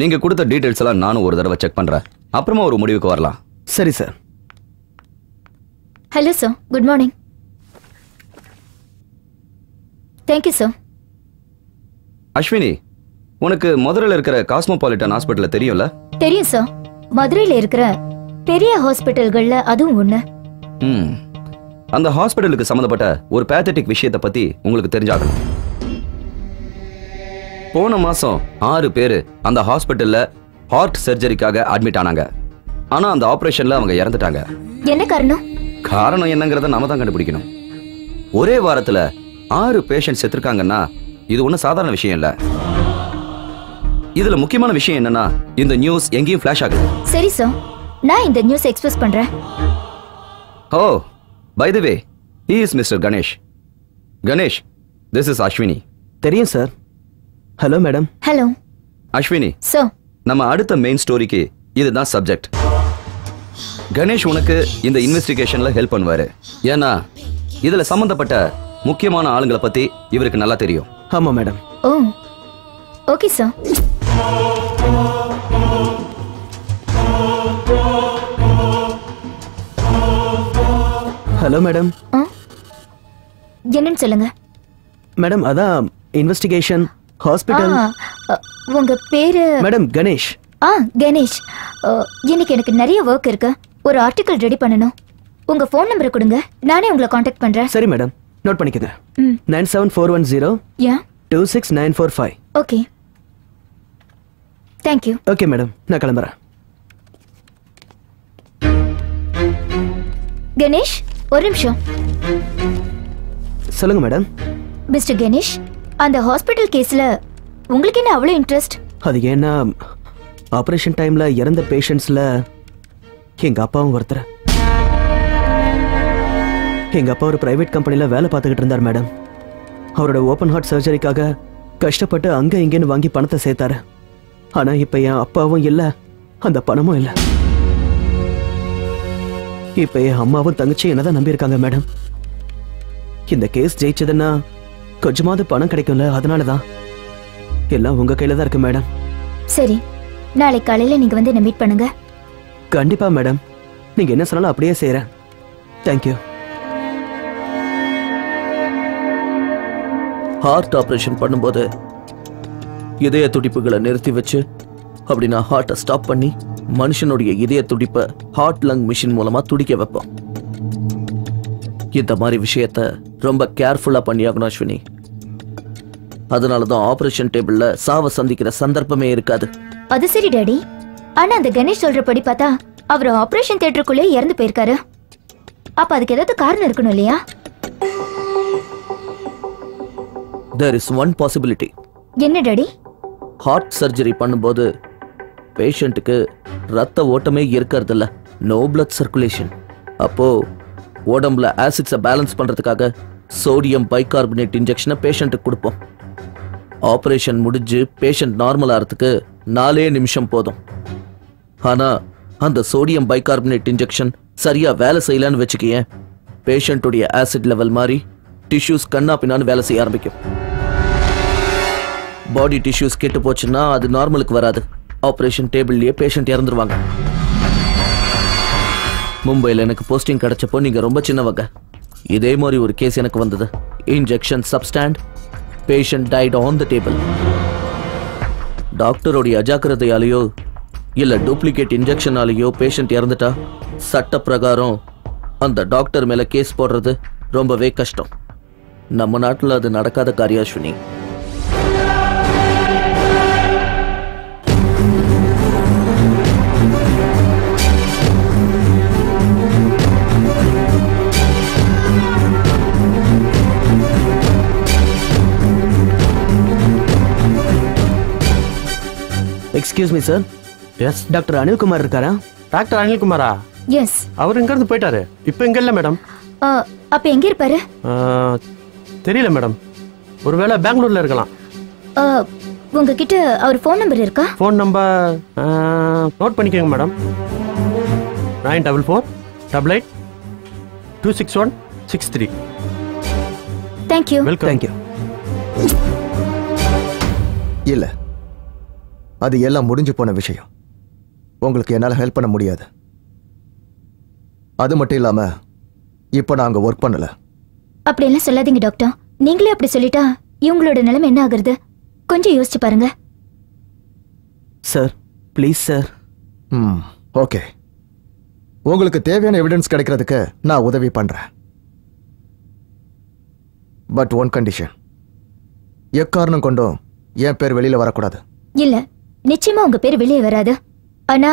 நீங்க கொடுத்த டீடைல்ஸ் எல்லாம் நானும் ஒரு தடவை செக் பண்றேன். அப்புறமா ஒரு முடிவுக்கு வரலாம். சரி sir. Hello sir, good morning. Thank you sir. Ashwini, உனக்கு மதுரையில் இருக்கிற காஸ்மோபாலிட்டன் ஹாஸ்பிட்டல் தெரியும்ல? தெரியும் சார். மதுரையில இருக்கிற பெரிய ஹாஸ்பிட்டல்கள்ல அதுவும் ஒண்ணு. அந்த ஹாஸ்பிட்டலுக்கு சம்பந்தப்பட்ட ஒரு பேத்தட்டிக் விஷயத்தை பத்தி உங்களுக்கு தெரிஞ்சாகணும். போன மாசம் 6 பேரு அந்த ஹாஸ்பிட்டல்ல ஹார்ட் சர்ஜரிக்காக அட்மிட் ஆனாங்க. ஆனா அந்த ஆபரேஷன்ல அவங்க இறந்துட்டாங்க. என்ன காரணம்? காரணம் என்னங்கறத நாம தான் கண்டுபிடிக்கணும். ஒரே வாரத்துல 6 பேஷண்ட் செத்துருக்காங்கன்னா இது ஒன்றும் சாதாரண விஷயம் இல்ல. இதுல முக்கியமான விஷயம் என்னன்னா, இந்த நியூஸ் எங்கேயும் ஃபிளாஷ் ஆகுது. சரி சார், நான் இந்த நியூஸ் எக்ஸ்பிரஸ் பண்றேன். Oh, by the way, he is Mr. Ganesh. Ganesh, this is Ashwini. தெரியும் sir. Hello madam. Hello Ashwini. Sir, நம்ம அடுத்த மெயின் ஸ்டோரிக்கு இதுதான் சப்ஜெக்ட். கணேஷ் உனக்கு இந்த இன்வெஸ்டிகேஷன்ல ஹெல்ப் பண்ணுவாரு. ஏன்னா இதுல சம்பந்தப்பட்ட முக்கியமான ஆளுங்களை பத்தி இவருக்கு நல்லா தெரியும். ஆமா மேடம். ஓ, ஓகே சார். Hello madam. என்னன்னு சொல்லுங்க. மேடம், அதான் இன்வெஸ்டிகேஷன் ஹாஸ்பிட்டல். உங்க பேரு? மேடம், கணேஷ். கணேஷ். இன்னைக்கு எனக்கு நிறைய ஒர்க் இருக்கு. ஒரு ஆர்டிகல் ரெடி பண்ணணும். உங்க ஃபோன் நம்பரை கொடுங்க, நானே உங்களை காண்டாக்ட் பண்றேன். சரி மேடம், நோட் பண்ணிக்கங்க. 97410 26945. Okay, thank you. ஓகே மேடம், நான் கிளம்புறேன். கணேஷ், ஒரு நிமிஷம். சொல்லுங்க மேடம். மிஸ்டர் கணேஷ், அந்த ஹாஸ்பிட்டல் கேஸ்ல உங்களுக்கு என்ன அவ்வளவு இன்ட்ரெஸ்ட்? அது ஏன்னா ஆபரேஷன் டைம்ல இறந்த பேஷண்ட்ஸ்ல எங்க அப்பாவும் ஒருத்தர். எங்க அப்பா ஒரு பிரைவேட் கம்பெனில வேலை பார்த்துக்கிட்டு இருந்தார் மேடம். அவரோட ஓப்பன் ஹார்ட் சர்ஜரிக்காக கஷ்டப்பட்டு அங்க இங்கேன்னு வாங்கி பணத்தை சேர்த்தாரு. ஆனா இப்ப என் அப்பாவும் இல்ல, அந்த பணமும் இல்ல. இப்ப என் அம்மாவும் தங்கச்சி என்னதான் நம்பியிருக்காங்க மேடம். இந்த கேஸ் ஜெயிச்சதுன்னா கொஞ்சமாவது பணம் கிடைக்கும்ல, அதனாலதான். எல்லாம் உங்க கையில தான் இருக்கு மேடம். சரி, நாளை காலையில நீங்க வந்து என்ன மீட் பண்ணுங்க. கண்டிப்பா மேடம், நீங்க என்ன சொன்னாலும் அப்படியே செய்யறேன். தேங்க்யூ. ஹார்ட் ஆபரேஷன் பண்ணும்போது இதய துடிப்புகளை நிறுத்தி வச்சு அப்படின்னா ஹார்ட்டை ஸ்டாப் பண்ணி மனுஷனுடைய இதய துடிப்பை ஹார்ட் லங் மிஷின் மூலமா துடிக்க வைப்போம். இந்த மாதிரி விஷயத்த ரொம்ப கேர்ஃபுல்லா பண்ணியாகணும் அஸ்வினி. அதனாலதான் ஆபரேஷன் டேபிள்ல சாவ சந்திக்கிற சந்தர்ப்பமே இருக்காது. அது சரி டாடி, ஆனா அந்த கணேஷ் சொல்றபடி பார்த்தா அவர் ஆபரேஷன் தியேட்டருக்குள்ளே இறந்து போயிருக்காரு. அப்ப அதுக்கு ஏதாவது காரணம் இருக்கணும் இல்லையா? There is one possibility. என்ன டாடி? ஹார்ட் சர்ஜரி பண்ணும்போது பேஷண்ட்டுக்கு ரத்த ஓட்டமே இருக்கிறது இல்ல, நோ பிளட் சர்க்குலேஷன். அப்போ உடம்புல ஆசிட்ஸை பேலன்ஸ் பண்றதுக்காக சோடியம் பைகார்பனேட் இன்ஜெக்ஷனை பேஷண்ட்டுக்கு கொடுப்போம். ஆபரேஷன் முடிஞ்சு பேஷண்ட் நார்மல் ஆகிறதுக்கு 4 நிமிஷம் போதும். ஆனா அந்த சோடியம் பைகார்பனேட் இன்ஜெக்ஷன் சரியா வேலை செய்யலன்னு வச்சுக்கேன், பேஷண்ட்டுடைய ஆசிட் லெவல் மாறி டிஷ்யூஸ் கண்ணா பின்னான்னு வேலை செய்ய ஆரம்பிக்கும். பாடி டிஷ்யூஸ் கெட்டு போச்சுன்னா அது நார்மலுக்கு வராது. ஆபரேஷன் டேபிள்லயே பேஷண்ட் இறந்துருவாங்க. மும்பையில் எனக்கு போஸ்டிங் கிடைச்சப்போ நீங்க ரொம்ப சின்னவங்க. இதே மாதிரி ஒரு கேஸ் எனக்கு வந்தது. Injection substandard, patient died on the table. டாக்டருடைய அஜாக்கிரதையாலேயோ இல்ல டூப்ளிகேட் இன்ஜெக்ஷனாலேயோ பேஷண்ட் இறந்துட்டா சட்ட பிரகாரம் அந்த டாக்டர் மேல கேஸ் போடுறது ரொம்பவே கஷ்டம். நம்ம நாட்டில் அது நடக்காத காரியம் Ashwini. Excuse me sir. Yes. Doctor Anilkumar இருக்காரா? டாக்டர் அனில்குமாரா? எஸ். அவர் எங்க இருந்து போயிட்டாரு, இப்போ எங்க இல்ல மேடம். அப்ப எங்க இருப்பாரு? தெரியல மேடம், ஒருவேளை பெங்களூர்ல இருக்கலாம். உங்ககிட்ட அவர் ஃபோன் நம்பர் இருக்கா? ஃபோன் நம்பர் நோட் பண்ணிக்கோங்க மேடம். 948888266163. தேங்க்யூ. வெல்கம். தேங்க்யூ. இல்ல, அது எல்லாம் முடிஞ்சு போன விஷயம். உங்களுக்கு என்னால் ஹெல்ப் பண்ண முடியாது. அது மட்டும் இல்லாம இப்போ நான் அங்கே ஒர்க் பண்ணல. அப்படியெல்லாம் சொல்லாதீங்க டாக்டர். நீங்களே அப்படி சொல்லிட்டா இவங்களோட நிலைமை என்ன ஆகுறது? கொஞ்சம் யோசிச்சு பாருங்க. Sir please sir. ஓகே, உங்களுக்கு தேவையான எவிடன்ஸ் கிடைக்கிறதுக்கு நான் உதவி பண்றேன். பட் ஒன் கண்டிஷன், எக்காரணம் கொண்டும் என் பேர் வெளியில வரக்கூடாது. இல்ல, நிச்சயமா உங்க பேர் வெளியே வராது. ஆனா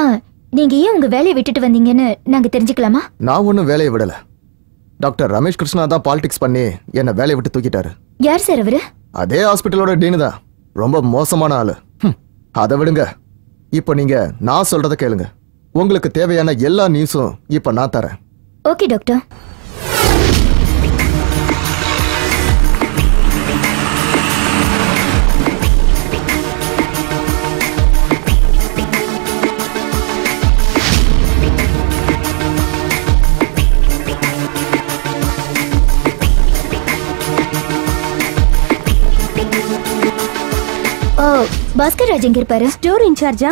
நீங்க ஏன் உங்க வேலையை விட்டுட்டு வந்தீங்கன்னு நாங்க தெரிஞ்சுக்கலாமா? நான் ஒன்றும் வேலையை விடல. டாக்டர் ரமேஷ் கிருஷ்ணா தான் பாலிடிக்ஸ் பண்ணி என்னை வேலையை விட்டு தூக்கிட்டாரு. யார் சார் அவரு? அதே ஹாஸ்பிட்டலோட டீனு தான். ரொம்ப மோசமான ஆளு. அதை விடுங்க. இப்போ நீங்க நான் சொல்றதை கேளுங்க. உங்களுக்கு தேவையான எல்லா நியூஸும் இப்போ நான் தரேன். Okay doctor. பாஸ்கர் ராஜ் எங்க இருப்பாரு? ஸ்டோர் இன்சார்ஜா?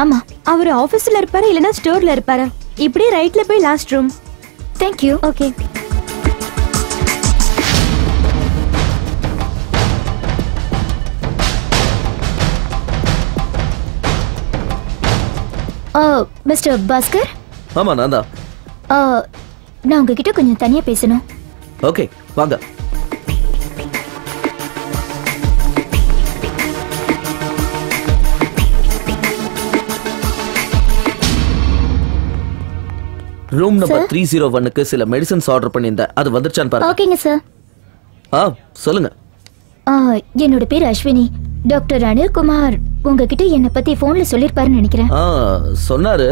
ஆமா. அவர் ஆபீஸ்ல இருப்பாரு இல்லனா ஸ்டோர்ல இருப்பாரு. இப்படியே ரைட்ல போய் last room. Thank you. Okay. Mister Bhaskar. ஆமா நான் தான். நான் உங்ககிட்ட கொஞ்சம் தனியா பேசணும். ஓகே வாங்க. ரூம் நம்பர் 301க்கு சில மெடிசன்ஸ் ஆர்டர் பண்ணியிருந்தேன். அது வந்துருச்சான்னு பாருங்க. ஓகேங்க சார். சொல்லுங்க. என்னோட பேர் அஸ்வினி. டாக்டர் அனில்குமார் உங்ககிட்ட என்னை பத்தி போன்ல சொல்லிருப்பாருன்னு நினைக்கிறேன். சொன்னாரு.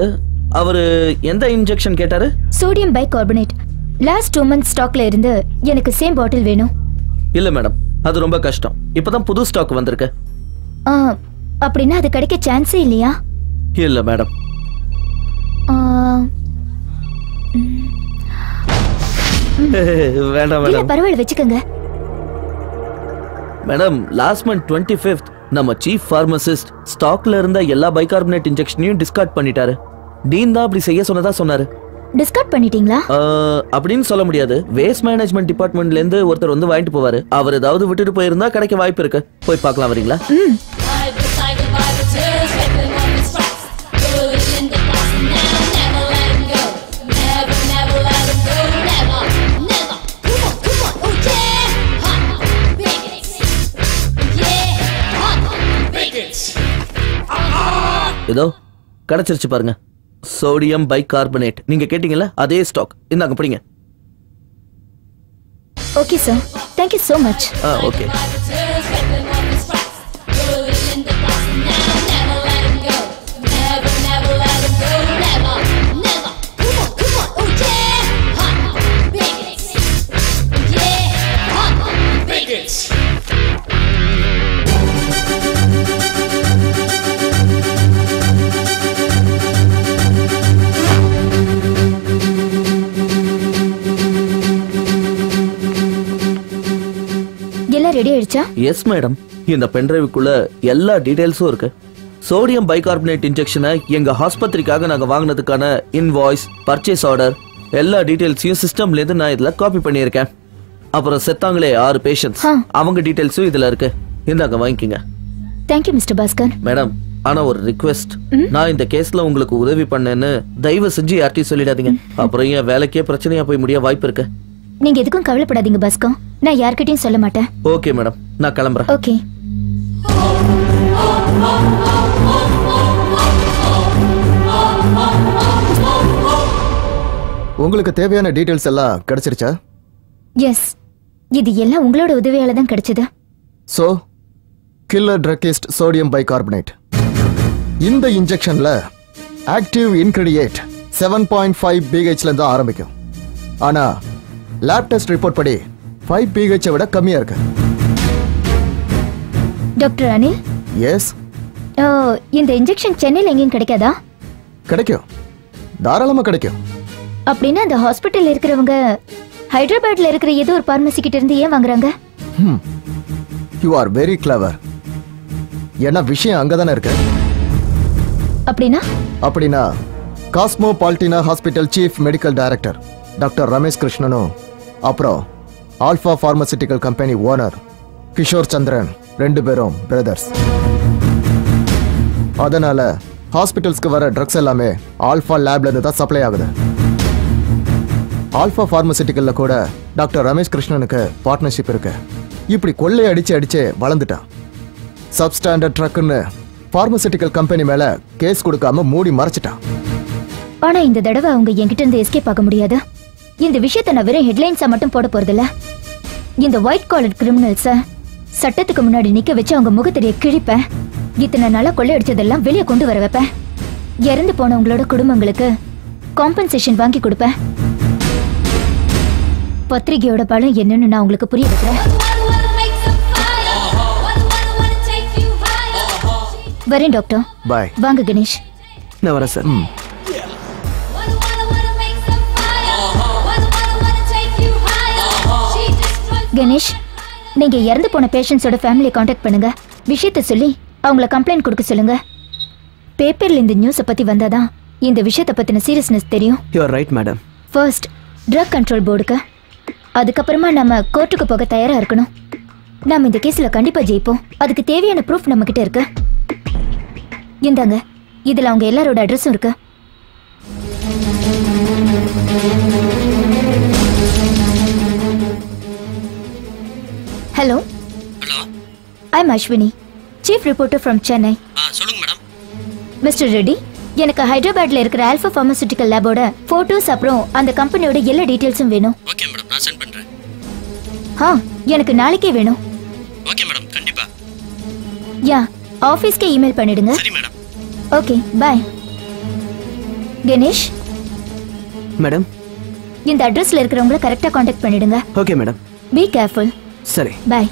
அவரு எந்த இன்ஜெக்ஷன் கேட்டாரு? Sodium bicarbonate. லாஸ்ட் 2 months ஸ்டாக்ல இருந்து எனக்கு சேம் பாட்டில் வேணும். இல்ல மேடம், அது ரொம்ப கஷ்டம். இப்பதான் புது ஸ்டாக் வந்திருக்கு. அப்படின்னா அது கிடைக்க சான்ஸே இல்லையா? இல்ல மேடம். வேண்டாம் இல்ல மேடம். பரவாயில்ல வச்சுக்கோங்க. மேடம், லாஸ்ட் மந்த் 25th நம்ம சீஃப் பார்மசிஸ்ட் ஸ்டாக்ல இருந்த எல்லா பைகார்பனேட் இன்ஜெக்ஷனையும் டிஸ்கார்ட் பண்ணிட்டாரு. டீன் தான் அப்படி செய்ய சொன்னதா சொன்னாரு. டிஸ்கார்ட் பண்ணிட்டீங்களா? அப்படின்னு சொல்ல முடியாது. வேஸ்ட் மேனேஜ்மெண்ட் டிபார்ட்மெண்ட்ல இருந்து ஒருத்தர் வந்து வாங்கிட்டு போவாரு. அவர் ஏதாவது விட்டுட்டு போயிருந்தா கிடைக்க வாய்ப்பு இருக்கு. போய் பார்க்கலாம் வரீங்களா? இதோ கிடைச்சிருச்சு பாருங்க. Sodium bicarbonate. நீங்க கேட்டீங்கல்ல, அதே ஸ்டாக். இந்தாங்க பிடிங்க. Okay sir. Thank you so much. Okay. Ready ஆயிடுச்சா? Yes madam. இந்த பென்டிரைவுக்குள்ள எல்லா டீடைல்ஸும் இருக்கு. சோடியம் பைகார்பனேட் இன்ஜெக்ஷனை எங்க ஆஸ்பத்திரிக்காக நாங்க வாங்கினதுக்கான இன்வாய்ஸ், பர்ச்சேஸ் ஆர்டர், எல்லா டீடைல்ஸையும் சிஸ்டம்ல இருந்து நான் இதுல காப்பி பண்ணியிருக்கேன். அப்புறம் செத்தாங்களே 6 பேஷண்ட்ஸ், அவங்க டீடைல்ஸும் இதுல இருக்கு. இந்தாங்க வாங்கிக்கங்க. Thank you mister Bhaskar. மேடம், ஆனா ஒரு ரிக்வெஸ்ட். நான் இந்த கேஸ்ல உங்களுக்கு உதவி பண்ணேன்னு தயவு செஞ்சு யார்ட்டையும் சொல்லிடாதீங்க. அப்புறம் என் வேலைக்கே பிரச்சனையா போய் முடிய வாய்ப்பு இருக்கு. நீங்க எதுக்கும் கவலைப்படாதீங்க பாஸ்கர். நான் யார்கிட்டயும் சொல்ல மாட்டேன். ஓகே மேடம், நான் கிளம்புறேன். ஓகே. உங்களுக்கு தேவையான டீடைல்ஸ் எல்லாம் கிடைச்சிருச்சா? எஸ், இது எல்லாம் உங்களோட உதவியால தான் கிடைச்சது. So killer druggist sodium bicarbonate. இந்த இன்ஜெக்ஷன்ல ஆக்டிவ் இன்கிரிடியேட் 7.5 pH ல இருந்து ஆரம்பிக்கும். ஆனா லேப் டெஸ்ட் ரிப்போர்ட் படி 5 pH விட கம்மியா இருக்கு. டாக்டர் அனில். எஸ். இந்த இன்ஜெக்ஷன் சென்னையில் எங்கேயும் கிடைக்காதா? கிடைக்கும், தாராளமா கிடைக்கும். அப்படின்னா அந்த ஹாஸ்பிட்டல் இருக்கிறவங்க ஹைதராபாத்ல இருக்கிற ஏதோ ஒரு பார்மசி கிட்ட இருந்து ஏன் வாங்குறாங்க? You are very clever. ஏன்னா விஷயம் அங்கதானே இருக்கு. அப்படின்னா காஸ்மோபாலிட்டினா hospital chief medical director doctor Ramesh கிருஷ்ணனும் அப்புறம் alpha pharmaceutical company owner Kishore Chandran 2 பேரும் பிரதர்ஸ். அதனால ஹாஸ்பிட்டல்ஸ்க்கு வர ட்ரக்ஸ் எல்லாமே ஆல்ஃபா லேப்ல இருந்து தான் சப்ளை ஆகுது. ஆல்ஃபா பார்மசிட்டிக்கல்ல கூட டாக்டர் ரமேஷ் கிருஷ்ணனுக்கு பார்ட்னர்ஷிப் இருக்கு. இப்படி கொள்ளை அடிச்சு வளர்ந்துட்டான். சப்ஸ்டாண்டர்ட் ட்ரக்குன்னு பார்மசிட்டிக்கல் கம்பெனி மேல கேஸ் கொடுக்காம மூடி மறைச்சிட்டான். ஆனா இந்த தடவை அவங்க என்கிட்ட இருந்து எஸ்கேப் ஆக முடியாது. இந்த விஷயத்தை நான் வெறும் ஹெட்லைன்ஸா மட்டும் போட போறதில்ல. இந்த ஒயிட் காலர் கிரிமினல்ஸ சட்டத்துக்கு முன்னாடி நிக்க வச்சு அவங்க முகத்தெரிய கிழிப்பேன். இத்தனை நாளா கொள்ளையடிச்சதெல்லாம் வெளியே கொண்டு வர வைப்பேன். இறந்து போனவங்களோட குடும்பங்களுக்கு காம்பன்சேஷன் வாங்கி கொடுப்பேன். பத்திரிகையோட பலம் என்னன்னு நான் உங்களுக்கு புரிய வைக்கிறேன். வரேன் டாக்டர். பாய். வாங்க கணேஷ். நான் வரேன் சார். கணேஷ், நீங்க இறந்து போன பேஷண்ட்ஸோட ஃபேமிலியை காண்டாக்ட் பண்ணுங்க. விஷயத்தை சொல்லி அவங்கள கம்ப்ளைண்ட் கொடுக்க சொல்லுங்க. பேப்பர்ல இந்த நியூஸை பத்தி வந்தாதான் இந்த விஷயத்தை பத்தின சீரியஸ்னஸ் தெரியும். You are right madam. First drug control போர்டுக்கு, அதுக்கப்புறமா நம்ம கோர்ட்டுக்கு போக தயாரா இருக்கணும். நாம இந்த கேஸ்ல கண்டிப்பா ஜெயிப்போம். அதுக்கு தேவையான ப்ரூஃப் நம்ம கிட்ட இருக்கு. இந்தாங்க, இதுல அவங்க எல்லாரோட அட்ரஸும் இருக்கு. Hello. I am Ashwini, chief reporter from Chennai. சொல்லுங்க மேடம். மிஸ்டர் ரெட்டி, எனக்கு ஹைதராபாத்ல இருக்கிற ஆல்ஃபா பார்மசிட்டிக்கல் லேபோட போட்டோஸ் அப்புறம் அந்த கம்பெனியோட எல்லா டீடைல்ஸும் வேணும். ஓகே மேடம், நான் சென்ட் பண்றேன். எனக்கு நாளைக்கே வேணும். ஓகே மேடம், கண்டிப்பா. யா, ஆபீஸ்க்கே இமெயில் பண்ணிடுங்க. சரி madam. Okay, bye. Ganesh madam, இந்த அட்ரஸ்ல இருக்கிறவங்கள கரெக்ட்டா காண்டாக்ட் பண்ணிடுங்க. Okay madam. Be careful. சரி, பை.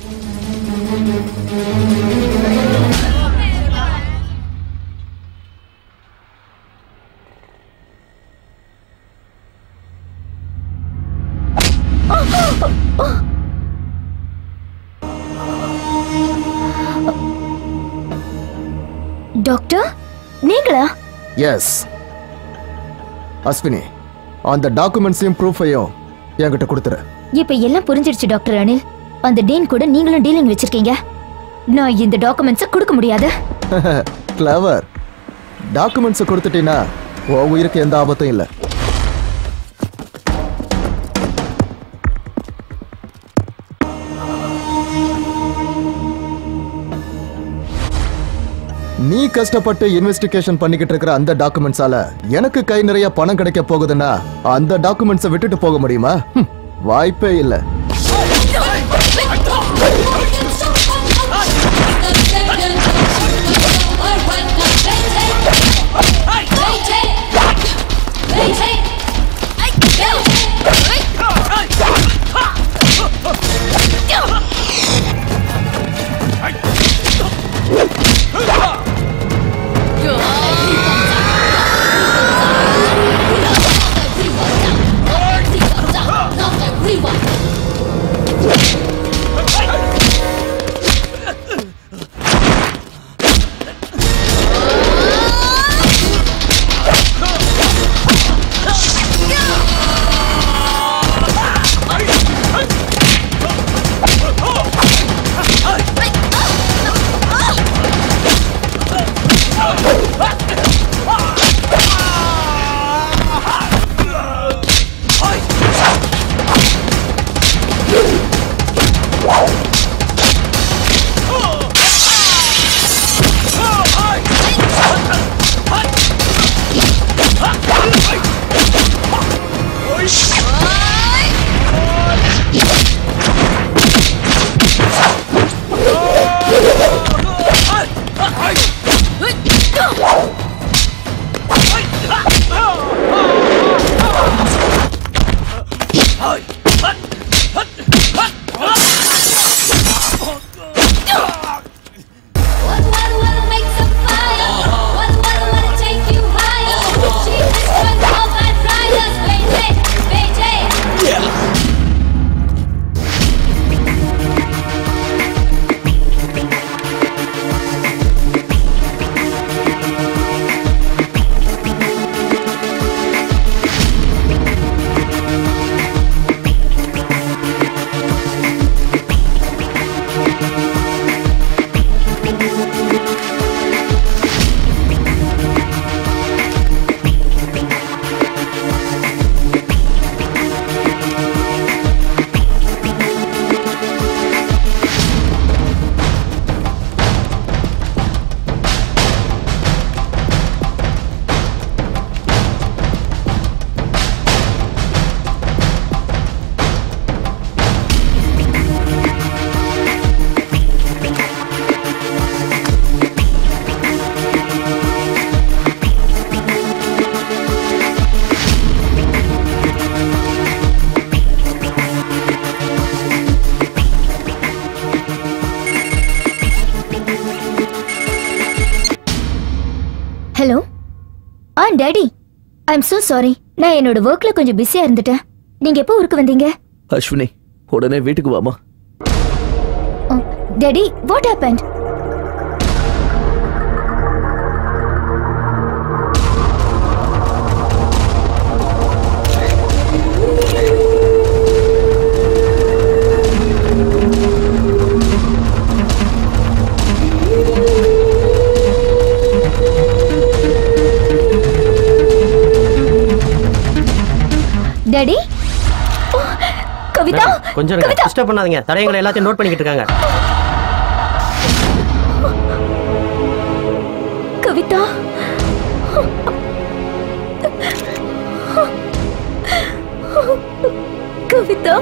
டாக்டர், நீங்களா? எஸ் அஸ்வினி, அந்த டாக்குமெண்ட்ஸையும் ப்ரூஃபையும் என்கிட்ட கொடுத்துரு. இப்ப எல்லாம் புரிஞ்சிடுச்சு டாக்டர் அனில். அந்த டீன் கூட நீங்களும் டீலிங் வச்சிருக்கீங்க. நான் இந்த டாக்குமெண்ட்ஸை கொடுக்க முடியாது. கிளவர். டாக்குமெண்ட்ஸை கொடுத்துட்டீங்கன்னா உன் உயிருக்கு எந்த ஆபத்தும் இல்லை. நீ கஷ்டப்பட்டு இன்வெஸ்டிகேஷன் பண்ணிக்கிட்டு இருக்கிற அந்த டாக்குமெண்ட்ஸால எனக்கு கை நிறைய பணம் கிடைக்க போகுதுன்னா அந்த டாக்குமெண்ட்ஸை விட்டுட்டு போக முடியுமா? வாய்ப்பே இல்லை. Daddy, I am so sorry. நான் என்னோட ஒர்க்ல கொஞ்சம் பிஸியா இருந்துட்டேன். நீங்க எப்போ ஊருக்கு வந்தீங்க? அஸ்வினி, உடனே வீட்டுக்கு வாமா. Daddy, what happened? Daddy, Kavitha, கொஞ்சம் டிஸ்டர்ப் பண்ணாதீங்க. தடயங்களை எல்லாத்தையும் நோட் பண்ணிக்கிட்டு இருக்காங்க. கவிதா, கவிதா,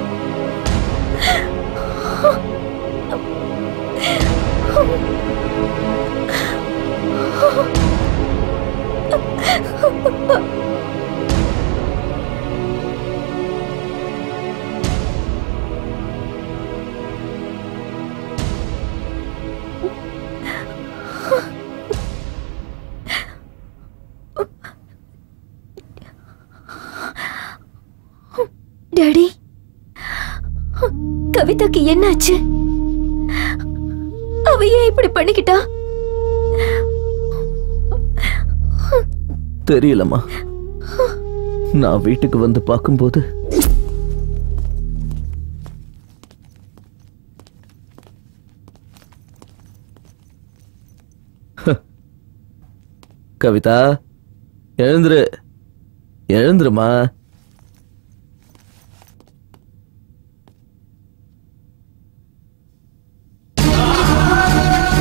டாடி, கவிதாக்கு என்னாச்சு? அவ ஏன் இப்படி பண்ணிக்கிட்டா? தெரியலம்மா. நான் வீட்டுக்கு வந்து பார்க்கும்போது கவிதா, எழுந்துரு, எழுந்துருமா.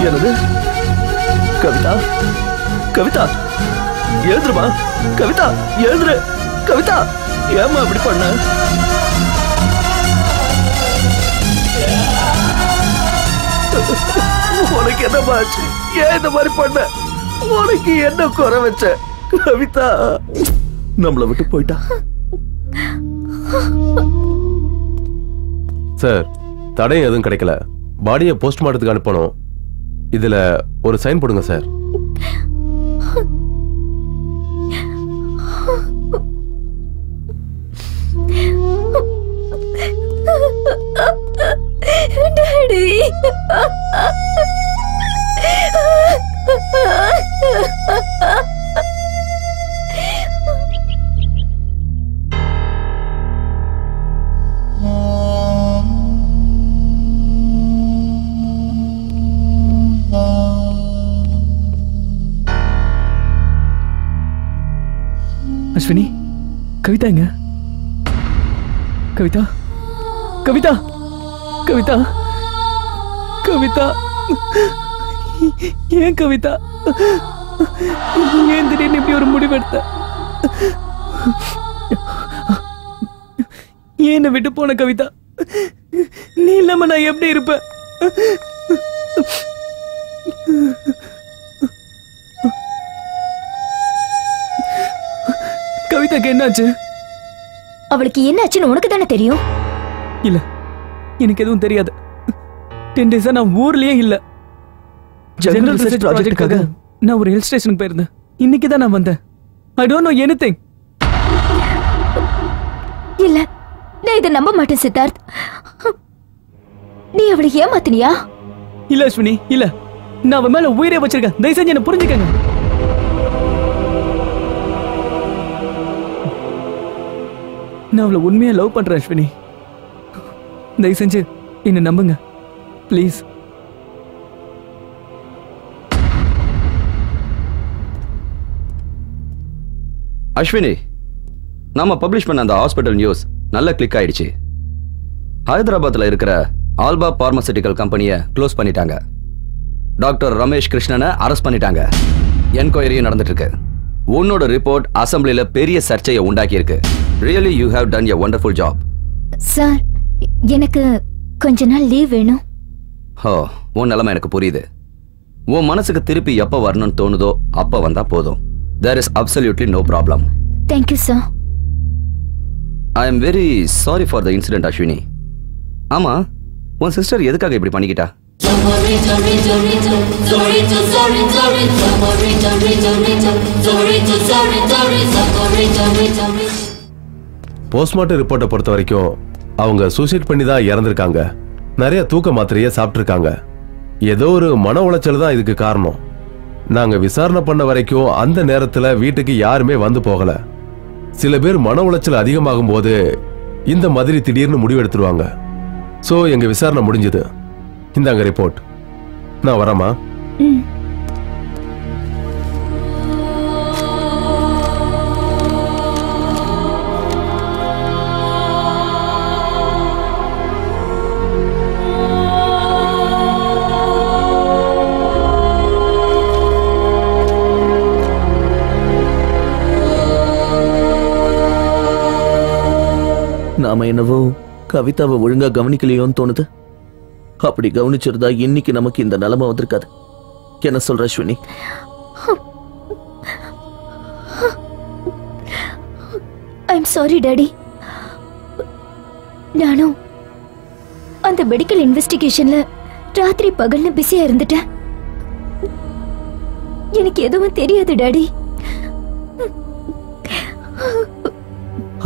என்னது? கவிதா, கவிதா, எழுந்துருமா. கவிதா, எழுந்துரு. கவிதா, ஏம்மா இப்படி பண்ண? உனக்கு என்னமா ஆச்சு? ஏன் இந்த மாதிரி பண்ண? உனக்கு என்ன குறை வச்ச? கவிதா நம்மளை விட்டு போயிட்டா. சார், தடயம் எதுவும் கிடைக்கல. பாடியை போஸ்ட்மார்ட்டத்துக்கு அனுப்பணும். இதுல ஒரு சைன் போடுங்க சார். டாடி, அஸ்வினி, கவிதா எங்க? கவிதா, கவிதா, கவிதா, கவிதா, ஏன் கவிதா, ஏன் திடீர்னு இப்படி ஒரு முடிவெடுத்த? ஏன் என்னை விட்டு போன கவிதா? நீ இல்லாம நான் எப்படி இருப்பேன்? கவிதாக்கு என்னாச்சு? அவளுக்கு என்னாச்சுன்னு உனக்கு தானே தெரியும். இல்ல, எனக்கு எதுவும் தெரியாது. 10 டேஸா நான் ஊர்லயே இல்ல. ஜெனரல் ரிசர்ச் ப்ராஜெக்ட்டுக்காக நான் ஒரு ஹில் ஸ்டேஷனுக்கு போயிருந்தேன். இன்னைக்கு தான் நான் வந்தேன். I don't know anything. இல்ல, நான் இதை நம்ப மாட்டேன் சித்தார்த். நீ அவளை ஏமாத்தினியா? இல்ல அஸ்வினி, இல்ல. நான் அவன் மேல உயிரே வச்சிருக்கேன். தயவு செஞ்சு என்ன புரிஞ்சுக்கங்க. நான் அவளை உண்மையா லவ் பண்றேன் அஸ்வினி. தயவு செஞ்சு என்ன நம்புங்க ப்ளீஸ். அஸ்வினி, நாம பப்ளிஷ் பண்ண அந்த ஹாஸ்பிட்டல் நியூஸ் நல்ல கிளிக் ஆயிடுச்சு. ஹைதராபாத்ல இருக்கிற ஆல்பா பார்மசூட்டிக்கல் கம்பெனியை க்ளோஸ் பண்ணிட்டாங்க. டாக்டர் ரமேஷ் கிருஷ்ணனை அரெஸ்ட் பண்ணிட்டாங்க. என்கொயரியும் நடந்துட்டு இருக்கு. உன்னோட ரிப்போர்ட் அசம்பிளில பெரிய சர்ச்சையை உண்டாக்கி இருக்கு. Really you have done a wonderful job. Sir, எனக்கு கொஞ்ச நாள் லீவ் வேணும். ஓ, உன் நிலைமை எனக்கு புரியுது. உன் மனசுக்கு திருப்பி எப்ப வரணும்னு தோணுதோ அப்ப வந்தா போதும். There is absolutely no problem. Thank you, sir. I am very sorry for the incident, Ashwini. ஆமா, உன் சிஸ்டர் எதுக்காக இப்படி பண்ணிக்கிட்டா? போஸ்ட்மார்ட்டம் ரிப்போர்ட்டை பொறுத்த வரைக்கும் அவங்க சூசைட் பண்ணி தான் இறந்திருக்காங்க. நிறைய தூக்க மாத்திரையை சாப்பிட்டிருக்காங்க. ஏதோ ஒரு மன உளைச்சல் தான் இதுக்கு காரணம். நாங்க விசாரணை பண்ண வரைக்கும் அந்த நேரத்துல வீட்டுக்கு யாருமே வந்து போகல. சில பேர் மன உளைச்சல் அதிகமாகும் போது இந்த மாதிரி திடீர்னு முடிவெடுத்துருவாங்க. சோ எங்க விசாரணை முடிஞ்சது. இந்தாங்க ரிப்போர்ட். நான் வரமா? நாம என்னவோ கவிதாவை ஒழுங்கா கவனிக்கலையோன்னு தோணுது. அப்படி கவனிச்சிருந்தா இன்னைக்கு நமக்கு இந்த நிலைமை வந்திருக்காது. என்ன சொல்ற அஸ்வினி? I'm sorry daddy. நானும் அந்த மெடிக்கல் இன்வெஸ்டிகேஷன்ல ராத்திரி பகல்னு பிஸியா இருந்துட்டேன். எனக்கு எதுவும் தெரியாது டாடி.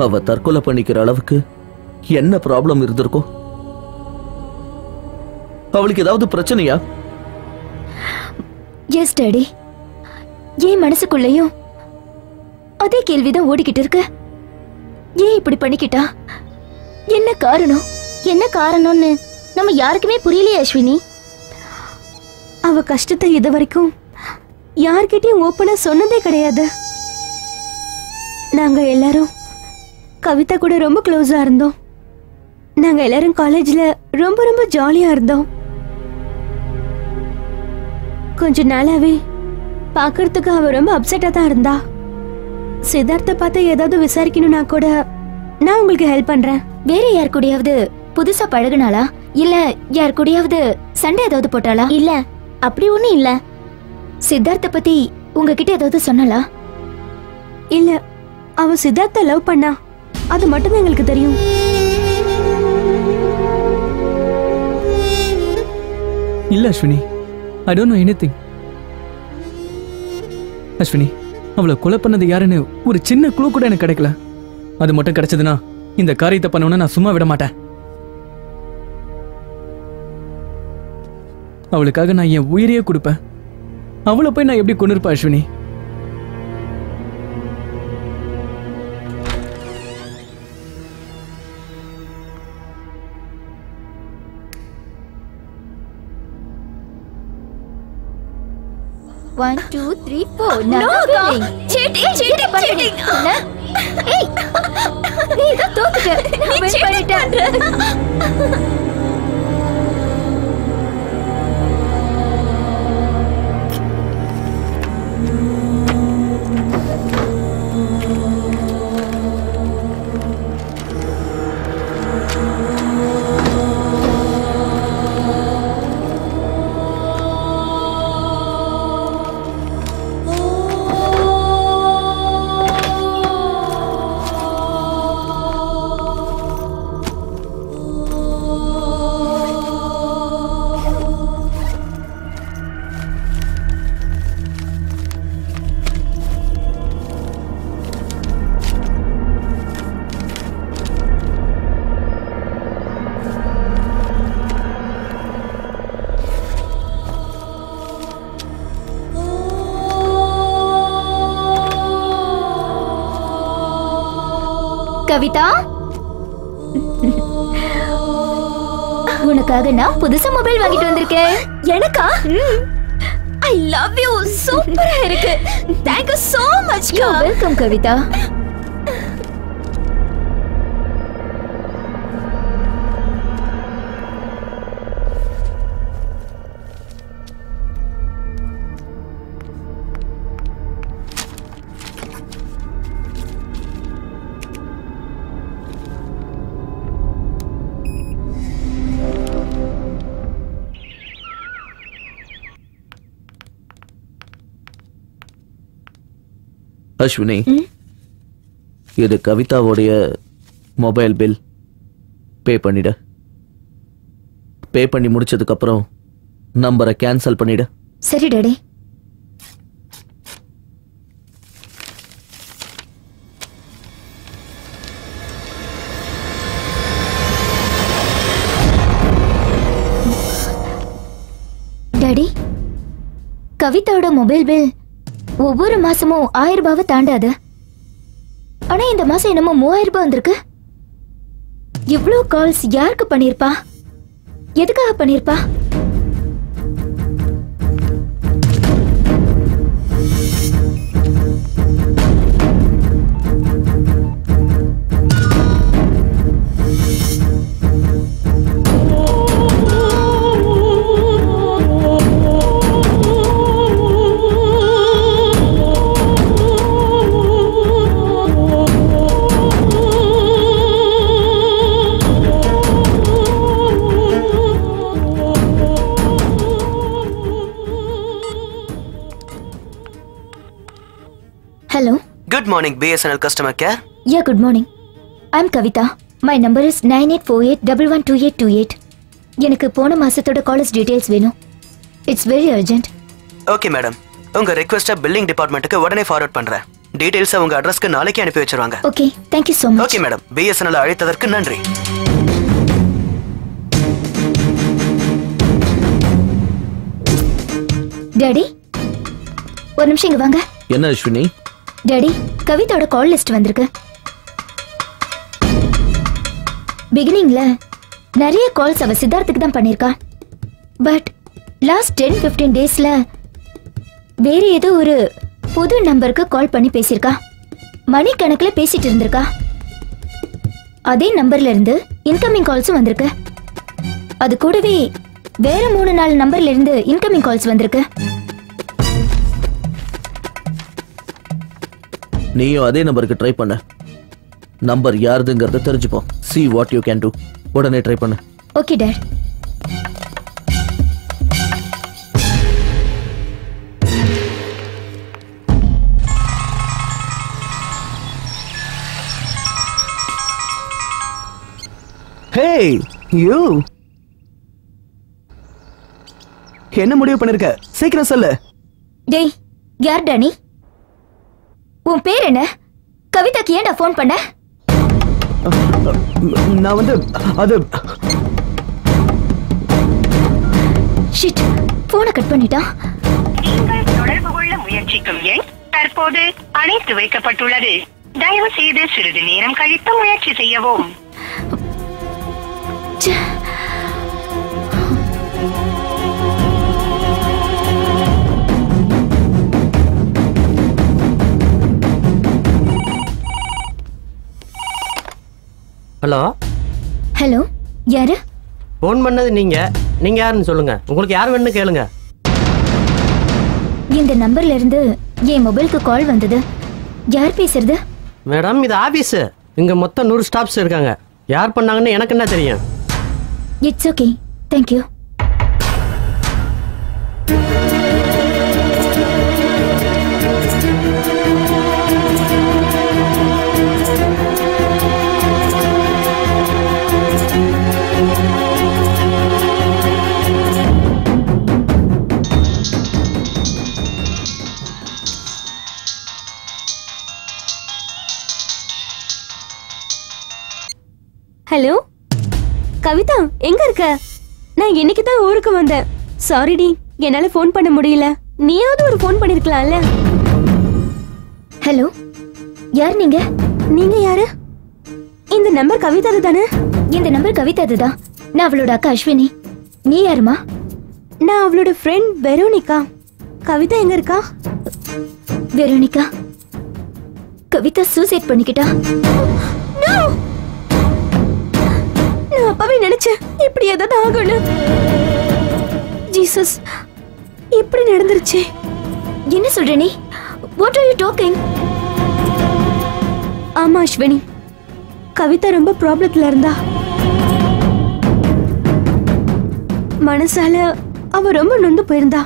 அவ தற்கொலை பண்ணிக்கிற அளவுக்கு என்ன ப்ராப்ளம் இருந்திருக்கும்? அவளுக்கு ஏதாவது பிரச்சனையா? Yes daddy. ஏன் மனசுக்குள்ளேயும் அதே கேள்விதான் ஓடிக்கிட்டு இருக்கு. ஏன் இப்படி பண்ணிக்கிட்டா? என்ன காரணம்? என்ன காரணம்னு நம்ம யாருக்குமே புரியலையே அஸ்வினி. அவ கஷ்டத்தை இது வரைக்கும் யார்கிட்டயும் ஓப்பனா சொன்னதே கிடையாது. நாங்க எல்லாரும் கவிதா கூட ரொம்ப க்ளோஸா இருந்தோம். நாங்க எல்லாரும் காலேஜ்ல ரொம்ப ரொம்ப ஜாலியா இருந்தோம். கொஞ்ச நாளாவே பாக்குறதுக்கு அவ ரொம்ப அப்செட்டா தான் இருந்தா. சித்தார்த்த பார்த்து ஏதாவது விசாரிக்கணும்னா கூட நான் உங்களுக்கு ஹெல்ப் பண்றேன். வேற யார் கூடயாவது புதுசா பழகுனாளா? இல்ல யார் கூடயாவது சண்டை ஏதாவது போட்டாளா? இல்ல, அப்படி ஒண்ணும் இல்ல. சித்தார்த்த பத்தி உங்ககிட்ட ஏதாவது சொன்னாளா? இல்ல, அவ சித்தார்த்த லவ் பண்ணா, அது மட்டும் தான் எங்களுக்கு தெரியும். இல்ல Ashwini, I don't know anything. Ashwini, அவளை கொலை பண்ணது யாருன்னு ஒரு சின்ன க்ளூ கூட எனக்கு கிடைக்கல. அது மட்டும் கிடைச்சதுன்னா இந்த காரியத்தை பண்ணணும்னு நான் சும்மா விட மாட்டேன். அவளுக்காக நான் என் உயிரையே கொடுப்பேன். அவளை போய் நான் எப்படி கொண்டு இருப்பேன் Ashwini? One, two, three, four. No, cheating, cheating, cheating. Hey, நீ இத தோத்துட்ட. நான் win பண்ணிட்டேன். கவிதா, உனக்காக நான் புதுசா மொபைல் வாங்கிட்டு வந்திருக்கேன். எனக்கா? I love you. சூப்பரா இருக்கு. Thank you so much. Welcome Kavitha. Ashwini, இது கவிதாவுடைய மொபைல் பில். பே பண்ணிட. பே பண்ணி முடிச்சதுக்கு அப்புறம் நம்பரை கேன்சல் பண்ணிடு. சரி டாடி. டாடி, கவிதாவோட மொபைல் பில் ஒவ்வொரு மாசமும் 1000 ரூபாவை தாண்டாது. ஆனா இந்த மாசம் என்னமோ 3000 ரூபாய் வந்திருக்கு. இவ்ளோ கால்ஸ் யாருக்கு பண்ணிருப்பா? எதுக்காக பண்ணிருப்பா? Hello. Good morning, BSNL customer care. Yeah, good morning. I'm Kavita. My number is 9848112828. எனக்கு போன மாசத்தோட காலேஜ் டீடைல்ஸ் வேணும். It's very urgent. Okay, madam. உங்க ரிக்வெஸ்ட பில்லிங் டிபார்ட்மென்ட்க்கு உடனே ஃபார்வர்ட் பண்றேன். டீடைல்ஸ் உங்க அட்ரஸ்க்கு நாளைக்கு அனுப்பி வச்சிருவாங்க. Okay, thank you so much. Okay, madam. BSNL அழைத்ததற்கு நன்றி. டாடி, ஒரு நிமிஷம் இங்க வாங்க. என்ன அஸ்வினி? டாடி, கவிதாவோட கால் லிஸ்ட் வந்திருக்கு. பிகினிங்ல நிறைய கால்ஸ் அவ சித்தார்த்துக்கு தான் பண்ணிருக்கா. பட் லாஸ்ட் 10-15 டேஸ்ல வேற ஏதோ ஒரு புது நம்பருக்கு கால் பண்ணி பேசியிருக்கா. மணிக்கணக்குல பேசிட்டு இருந்திருக்கா. அதே நம்பர்ல இருந்து இன்கமிங் கால்ஸும் வந்திருக்கு. அது கூடவே வேற 3-4 நம்பர்ல இருந்து இன்கமிங் கால்ஸ் வந்திருக்கு. நீயும் அதே நம்பருக்கு ட்ரை பண்ண. நம்பர் யாருதுங்கிறத தெரிஞ்சுப்போ. See what you can do. உடனே ட்ரை பண்ணு. Okay dad. Hey, you. என்ன முடிவு பண்ணிருக்க? சீக்கிரம் சொல்லு. டேய், யார் டானி? உன் பேர் என்ன? கவிதாக்கு ஏன்டா ஃபோன் பண்ண? நான் வந்து அது ஷிட், போனை கட் பண்ணிட்டான். நீங்கள் தொடர்பு கொள்ள முயற்சிக்கும் எண் தற்போது அணைத்து வைக்கப்பட்டுள்ளது. தயவு செய்து சிறிது நேரம் கழித்து முயற்சி செய்யவும். ஹலோ. ஹலோ, யாரு? ஃபோன் பண்ணது நீங்க யாருன்னு சொல்லுங்க. உங்களுக்கு யார் வேணும்னு கேளுங்க. இந்த நம்பர்ல இருந்து என் மொபைலுக்கு கால் வந்தது. யார் பேசுறது? மேடம், இது ஆபீஸ். இங்க மொத்தம் 100 ஸ்டாஃப்ஸ் இருக்காங்க. யார் பண்ணாங்கன்னு எனக்கு என்ன தெரியும்? It's okay, thank you. Hello Kavitha, எங்க இருக்க? நான் இன்னைக்கு தான் ஊருக்கு வந்தேன். சாரிடி, என்னால ஃபோன் பண்ண முடியல. நீயாவது ஒரு ஃபோன் பண்ணிருக்கலாம்ல. ஹலோ, யார் நீங்க? நீங்க யாரு? இந்த நம்பர் கவிதாது தானே? இந்த நம்பர் கவிதாது தான். நான் அவளோட அக்கா அஸ்வினி. நீ யாருமா? நான் அவளோட ஃப்ரெண்ட் வெரோனிகா. கவிதா எங்க இருக்கா? வெரோனிகா, கவிதா சூசைட் பண்ணிக்கிட்டா. நான் அப்பவே நினைச்சேன் இப்படி ஏதாவது ஆகணும். ஜீசஸ், இப்படி நடந்துருச்சு. என்ன சொல்ற நீ? What are you talking? ஆமா அஸ்வினி, கவிதா ரொம்ப ப்ராப்ளத்துல இருந்தா. மனசால அவ ரொம்ப நொந்து போயிருந்தா.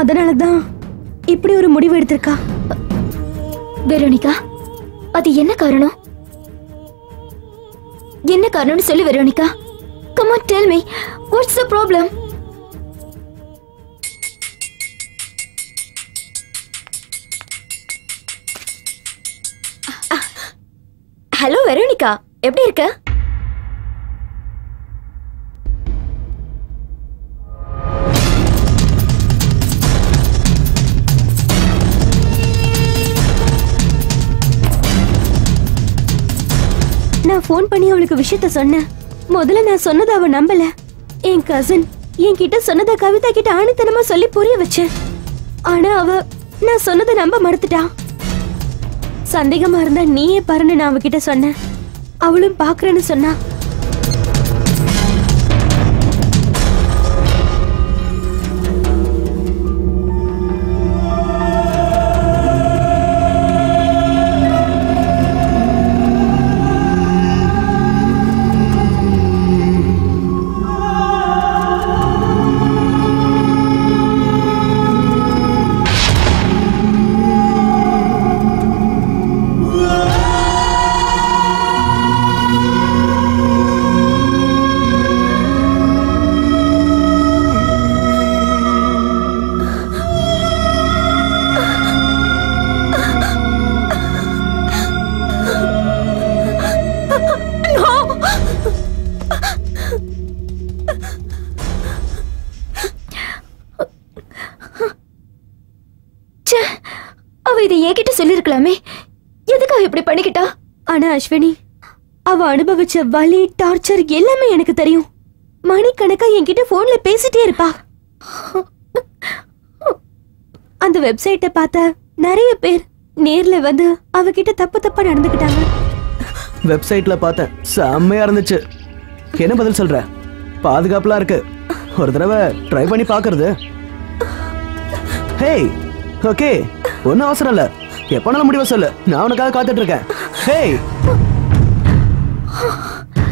அதனாலதான் இப்படி ஒரு முடிவு எடுத்திருக்கா. வெரோனிகா, அது என்ன காரணம்? என்ன காரணம்னு சொல்லு Veronica. Come on, tell me. What's the problem? எப்படி இருக்க? நான் ஃபோன் பண்ணி அவளுக்கு விஷயத்த சொன்னேன். முதல்ல நான் சொன்னதை அவ நம்பல. என் கசின் என்கிட்ட சொன்னதை கவிதா கிட்ட ஆணித்தனமா சொல்லி புரிய வச்சேன். ஆனா அவ நான் சொன்னதை நம்ப மறுத்துட்டா. சந்தேகமா இருந்தா நீயே பாருன்னு நான் அவகிட்ட சொன்னேன். அவளும் பாக்குறேன்னு சொன்னா. அவ இதை என்கிட்ட சொல்லிருக்கலாமே. எதுக்காக இப்படி பண்ணிக்கிட்டா? ஆனா அஸ்வினி, அவ அனுபவிச்ச வலி, டார்ச்சர் எல்லாமே எனக்கு தெரியும். மணிக்கணக்கா என்கிட்ட போன்ல பேசிட்டே இருப்பா. அந்த வெப்சைட்டை பார்த்த நிறைய பேர் நேர்ல வந்து அவகிட்ட தப்பா நடந்துக்கிட்டாங்க. வெப்சைட்ல பார்த்தேன், செம்மையா இருந்துச்சு. என்ன பதில் சொல்ற? பாதுகாப்புலாம் இருக்கு, ஒரு தடவை ட்ரை பண்ணி பாக்குறது. ஹேய், ஓகே, ஒன்னும் அவசரம் இல்ல, எப்பனாலும் முடிவா சொல்லு, நான் உனக்காக காத்துட்டு இருக்கேன். ஹேய்,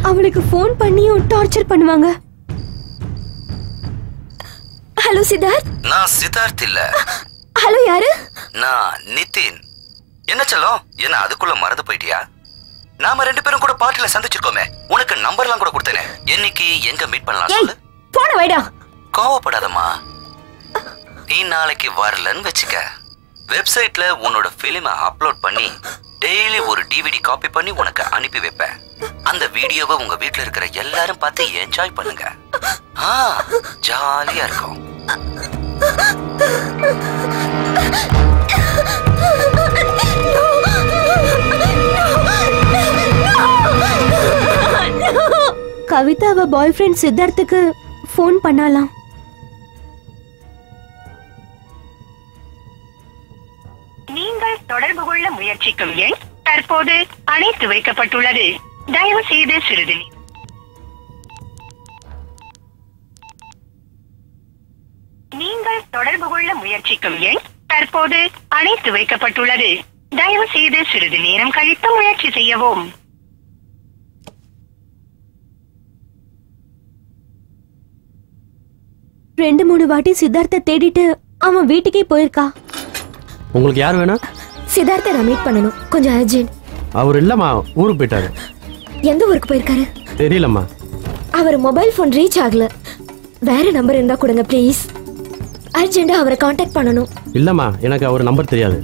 அவளுக்கு போன் பண்ணியும் டார்ச்சர் பண்ணுவாங்க. ஹலோ சித்தார்த். நான் சித்தார்த் இல்ல. ஹலோ, யாரு? நான் நிதின். என்ன செல்லம், என்ன அதுக்குள்ள மறந்து போயிட்டியா? நாம ரெண்டு பேரும் கூட பார்ட்டில சந்திச்சிருக்கோமே, உனக்கு நம்பர்லாம் கூட கொடுத்தேனே. என்னைக்கு எங்க மீட் பண்ணலாம் சொல்லு. போன வைடா. கோவப்படாதம்மா. நீ நாளைக்கு வரலன்னு வச்சுக்க, வெப்சைட்ல உன்னோட பிலிமை அப்லோட் பண்ணி டெய்லி ஒரு டிவிடி காப்பி பண்ணி உனக்கு அனுப்பி வைப்பேன். அந்த வீடியோவை உங்க வீட்ல இருக்கிற எல்லாரும் பார்த்து என்ஜாய் பண்ணுங்க. ஜாலியா இருக்கும். கவிதா அவ பாய் ஃப்ரெண்ட் சித்தார்த்துக்கு போன் பண்ணலாம். நீங்கள் தொடர்பு கொள்ள முயற்சிக்கும் எண் தற்போது அணைத்து வைக்கப்பட்டுள்ளது. தயவு செய்து சிறிது நீங்கள் தொடர்பு கொள்ள முயற்சிக்கும் எண் தற்போது அணைத்து வைக்கப்பட்டுள்ளது. தயவு செய்து சிறிது நேரம் கழித்து முயற்சி செய்யவும். ரெண்டு மூணு வாட்டி சித்தார்த்த தேடிட்டு அவன் வீட்டுக்கே போயிருக்கா. உங்களுக்கு யார் வேணும்? சித்தார்த்த நான் மீட் பண்ணணும், கொஞ்சம் அர்ஜென்ட். அவர் இல்லம்மா, ஊருக்கு போயிட்டாரு. எந்த ஊருக்கு போயிருக்காரு? தெரியலம்மா. அவர் மொபைல் போன் ரீச் ஆகல. வேற நம்பர் இருந்தா கொடுங்க ப்ளீஸ். அர்ஜென்ட்டா அவரை காண்டாக்ட் பண்ணணும். இல்லம்மா, எனக்கு அவர் நம்பர் தெரியாது.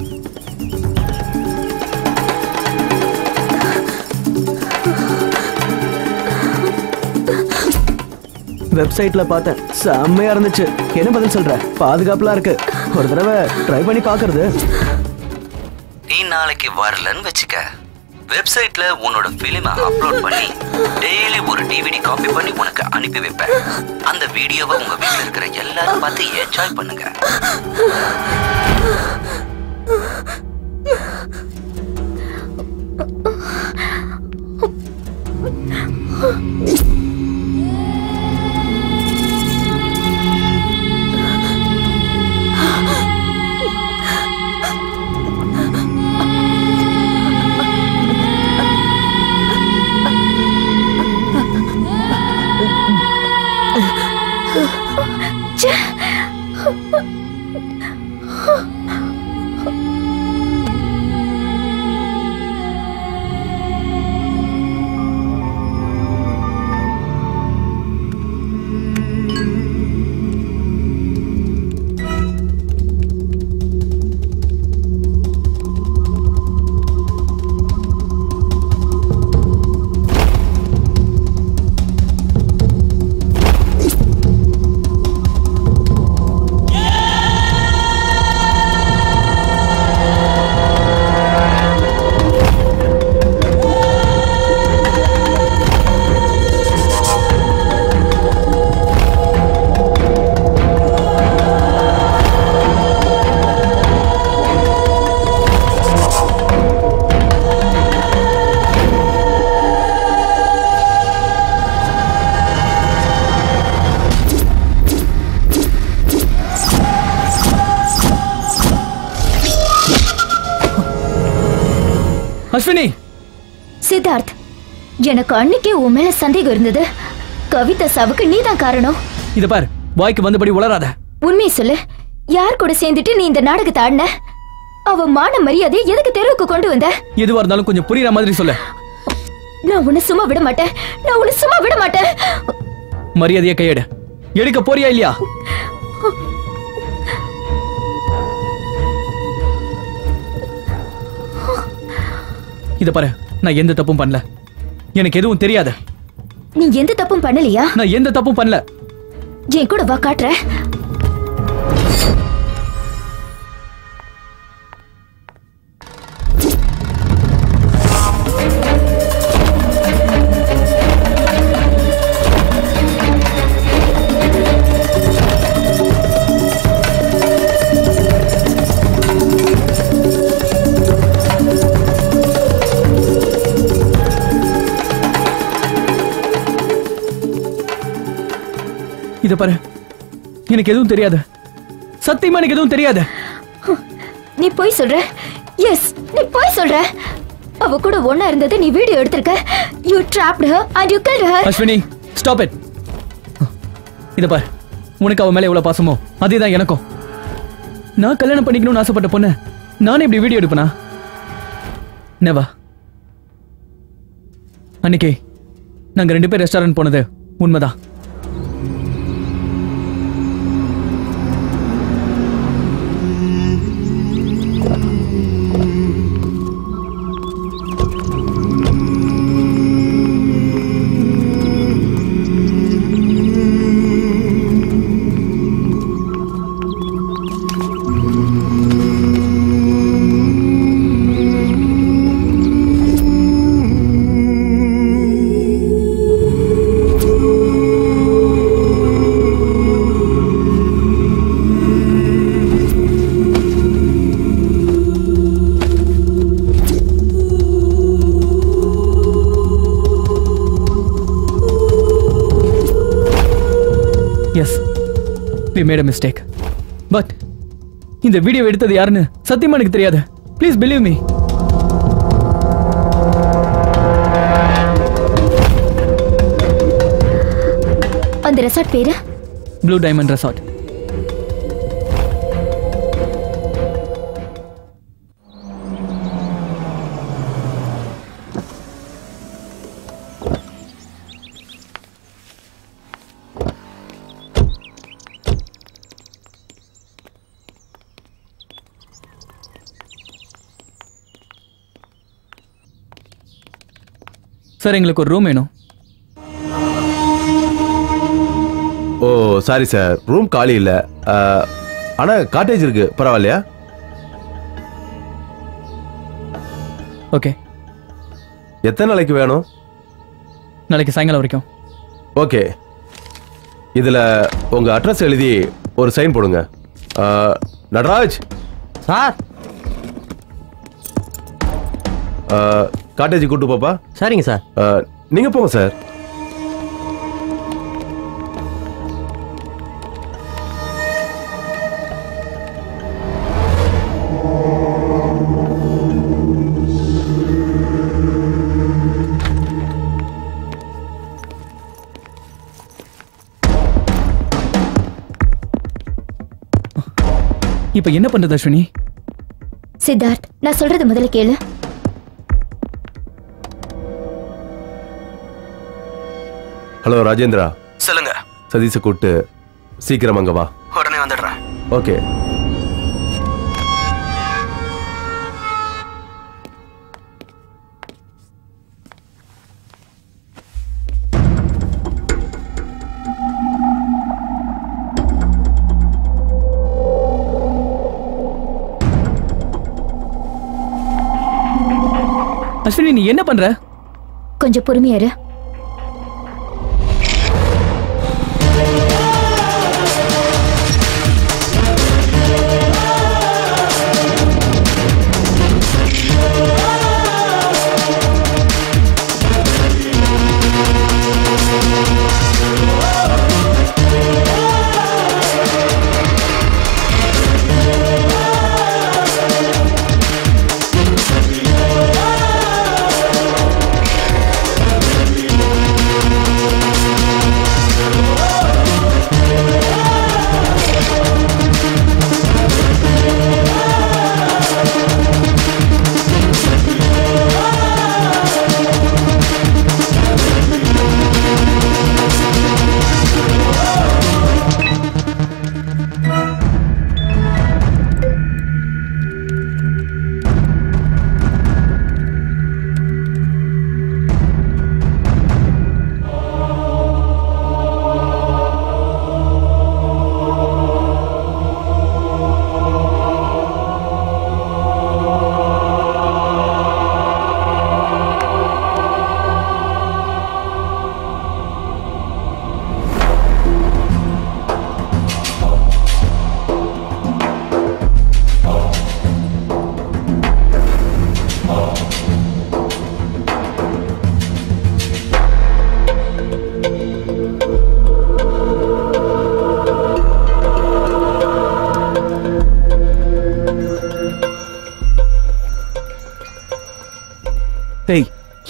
வெப்சைட்ல பார்த்தேன், செம்மையா இருந்துச்சு. என்ன பதில் சொல்ற? பாதுகாப்புலாம் இருக்கு, ஒரு தடவை ட்ரை பண்ணி பாக்குறது. நீ நாளைக்கு வரலன்னு வச்சுக்க, வெப்சைட்ல உன்னோட பிலிமை அப்லோட் பண்ணி டெய்லி ஒரு டிவிடி காப்பி பண்ணி உனக்கு அனுப்பி வைப்பேன். அந்த வீடியோவை உங்க வீட்ல இருக்கிற எல்லாரும் பார்த்து என்ஜாய் பண்ணுங்க. சித்தார்த், எனக்கு அன்னைக்கே உன் மேல சந்தேகம் இருந்தது. கவிதா சாவுக்கு நீதான் காரணம். இத பாரு, வாய்க்கு வந்தபடி உளராத. உண்மையை சொல்லு, யார் கூட சேர்ந்துட்டு நீ இந்த நாடகத்தை ஆடின? அவ மான மரியாதையை எதுக்கு தெருவுக்கு கொண்டு வந்த? எதுவா இருந்தாலும் கொஞ்சம் புரியுற மாதிரி சொல்லு. நான் உன்னை சும்மா விட மாட்டேன். நான் உன்னை சும்மா விட மாட்டேன். மரியாதையை கையெடு. எடுக்க போறியா இல்லையா? இத பாரு, நான் எந்த தப்பும் பண்ணல. எனக்கு எதுவும் தெரியாது. நீ எந்த தப்பும் பண்ணலையா? நான் எந்த தப்பும் பண்ணல. என் கூட வா, காட்டுறேன். இத பாரு, எனக்கு எதுவும் தெரியாது. சத்தியமா எனக்கு எதுவும் தெரியாது. நீ போய் சொல்ற. எஸ், நீ போய் சொல்ற. அவ கூட ஒண்ணா இருந்தது நீ வீடியோ எடுத்திருக்க. You trapped her and you killed her. Ashwini, stop it. இத பாரு, உனக்கு அவ மேல எவ்வளவு பாசமோ அதேதான் எனக்கும். நான் கல்யாணம் பண்ணிக்கணும்னு ஆசைப்பட்ட பொண்ணு நானே இப்படி வீடியோ எடுப்பனா? நெவர். அன்னைக்கு நாங்க 2 பேர் ரெஸ்டாரண்ட் போனது உண்மைதான். Yes, we made a mistake. But இந்த வீடியோ எடுத்தது யாருன்னு சத்தியமா எனக்கு தெரியாது. Please believe me. அந்த ரெசார்ட் பேரு? Blue Diamond Resort. சார், எங்களுக்கு ஒரு ரூம் வேணும். ஓ சாரி சார், ரூம் காலி இல்ல. ஆனா காட்டேஜ் இருக்கு, பரவாயில்லையா? ஓகே. எத்தனை நாளைக்கு வேணும்? நாளைக்கு சாயங்காலம் வரைக்கும். ஓகே, இதுல உங்க அட்ரஸ் எழுதி ஒரு சைன் போடுங்க. நடராஜ் சார், காட்டேஜ் கூட்டு போப்பா. சரிங்க சார். நீங்க போங்க சார். இப்ப என்ன பண்றது அஸ்வினி? சித்தார்த், நான் சொல்றது முதல்ல கேளு. ஹலோ ராஜேந்திரா. சொல்லுங்க. சதீஷை கூட்டு சீக்கிரம் அங்க வா. உடனே வந்துடுறேன். ஓகே. அஸ்வினி, நீ என்ன பண்ற? கொஞ்சம் பொறுமையா இரு.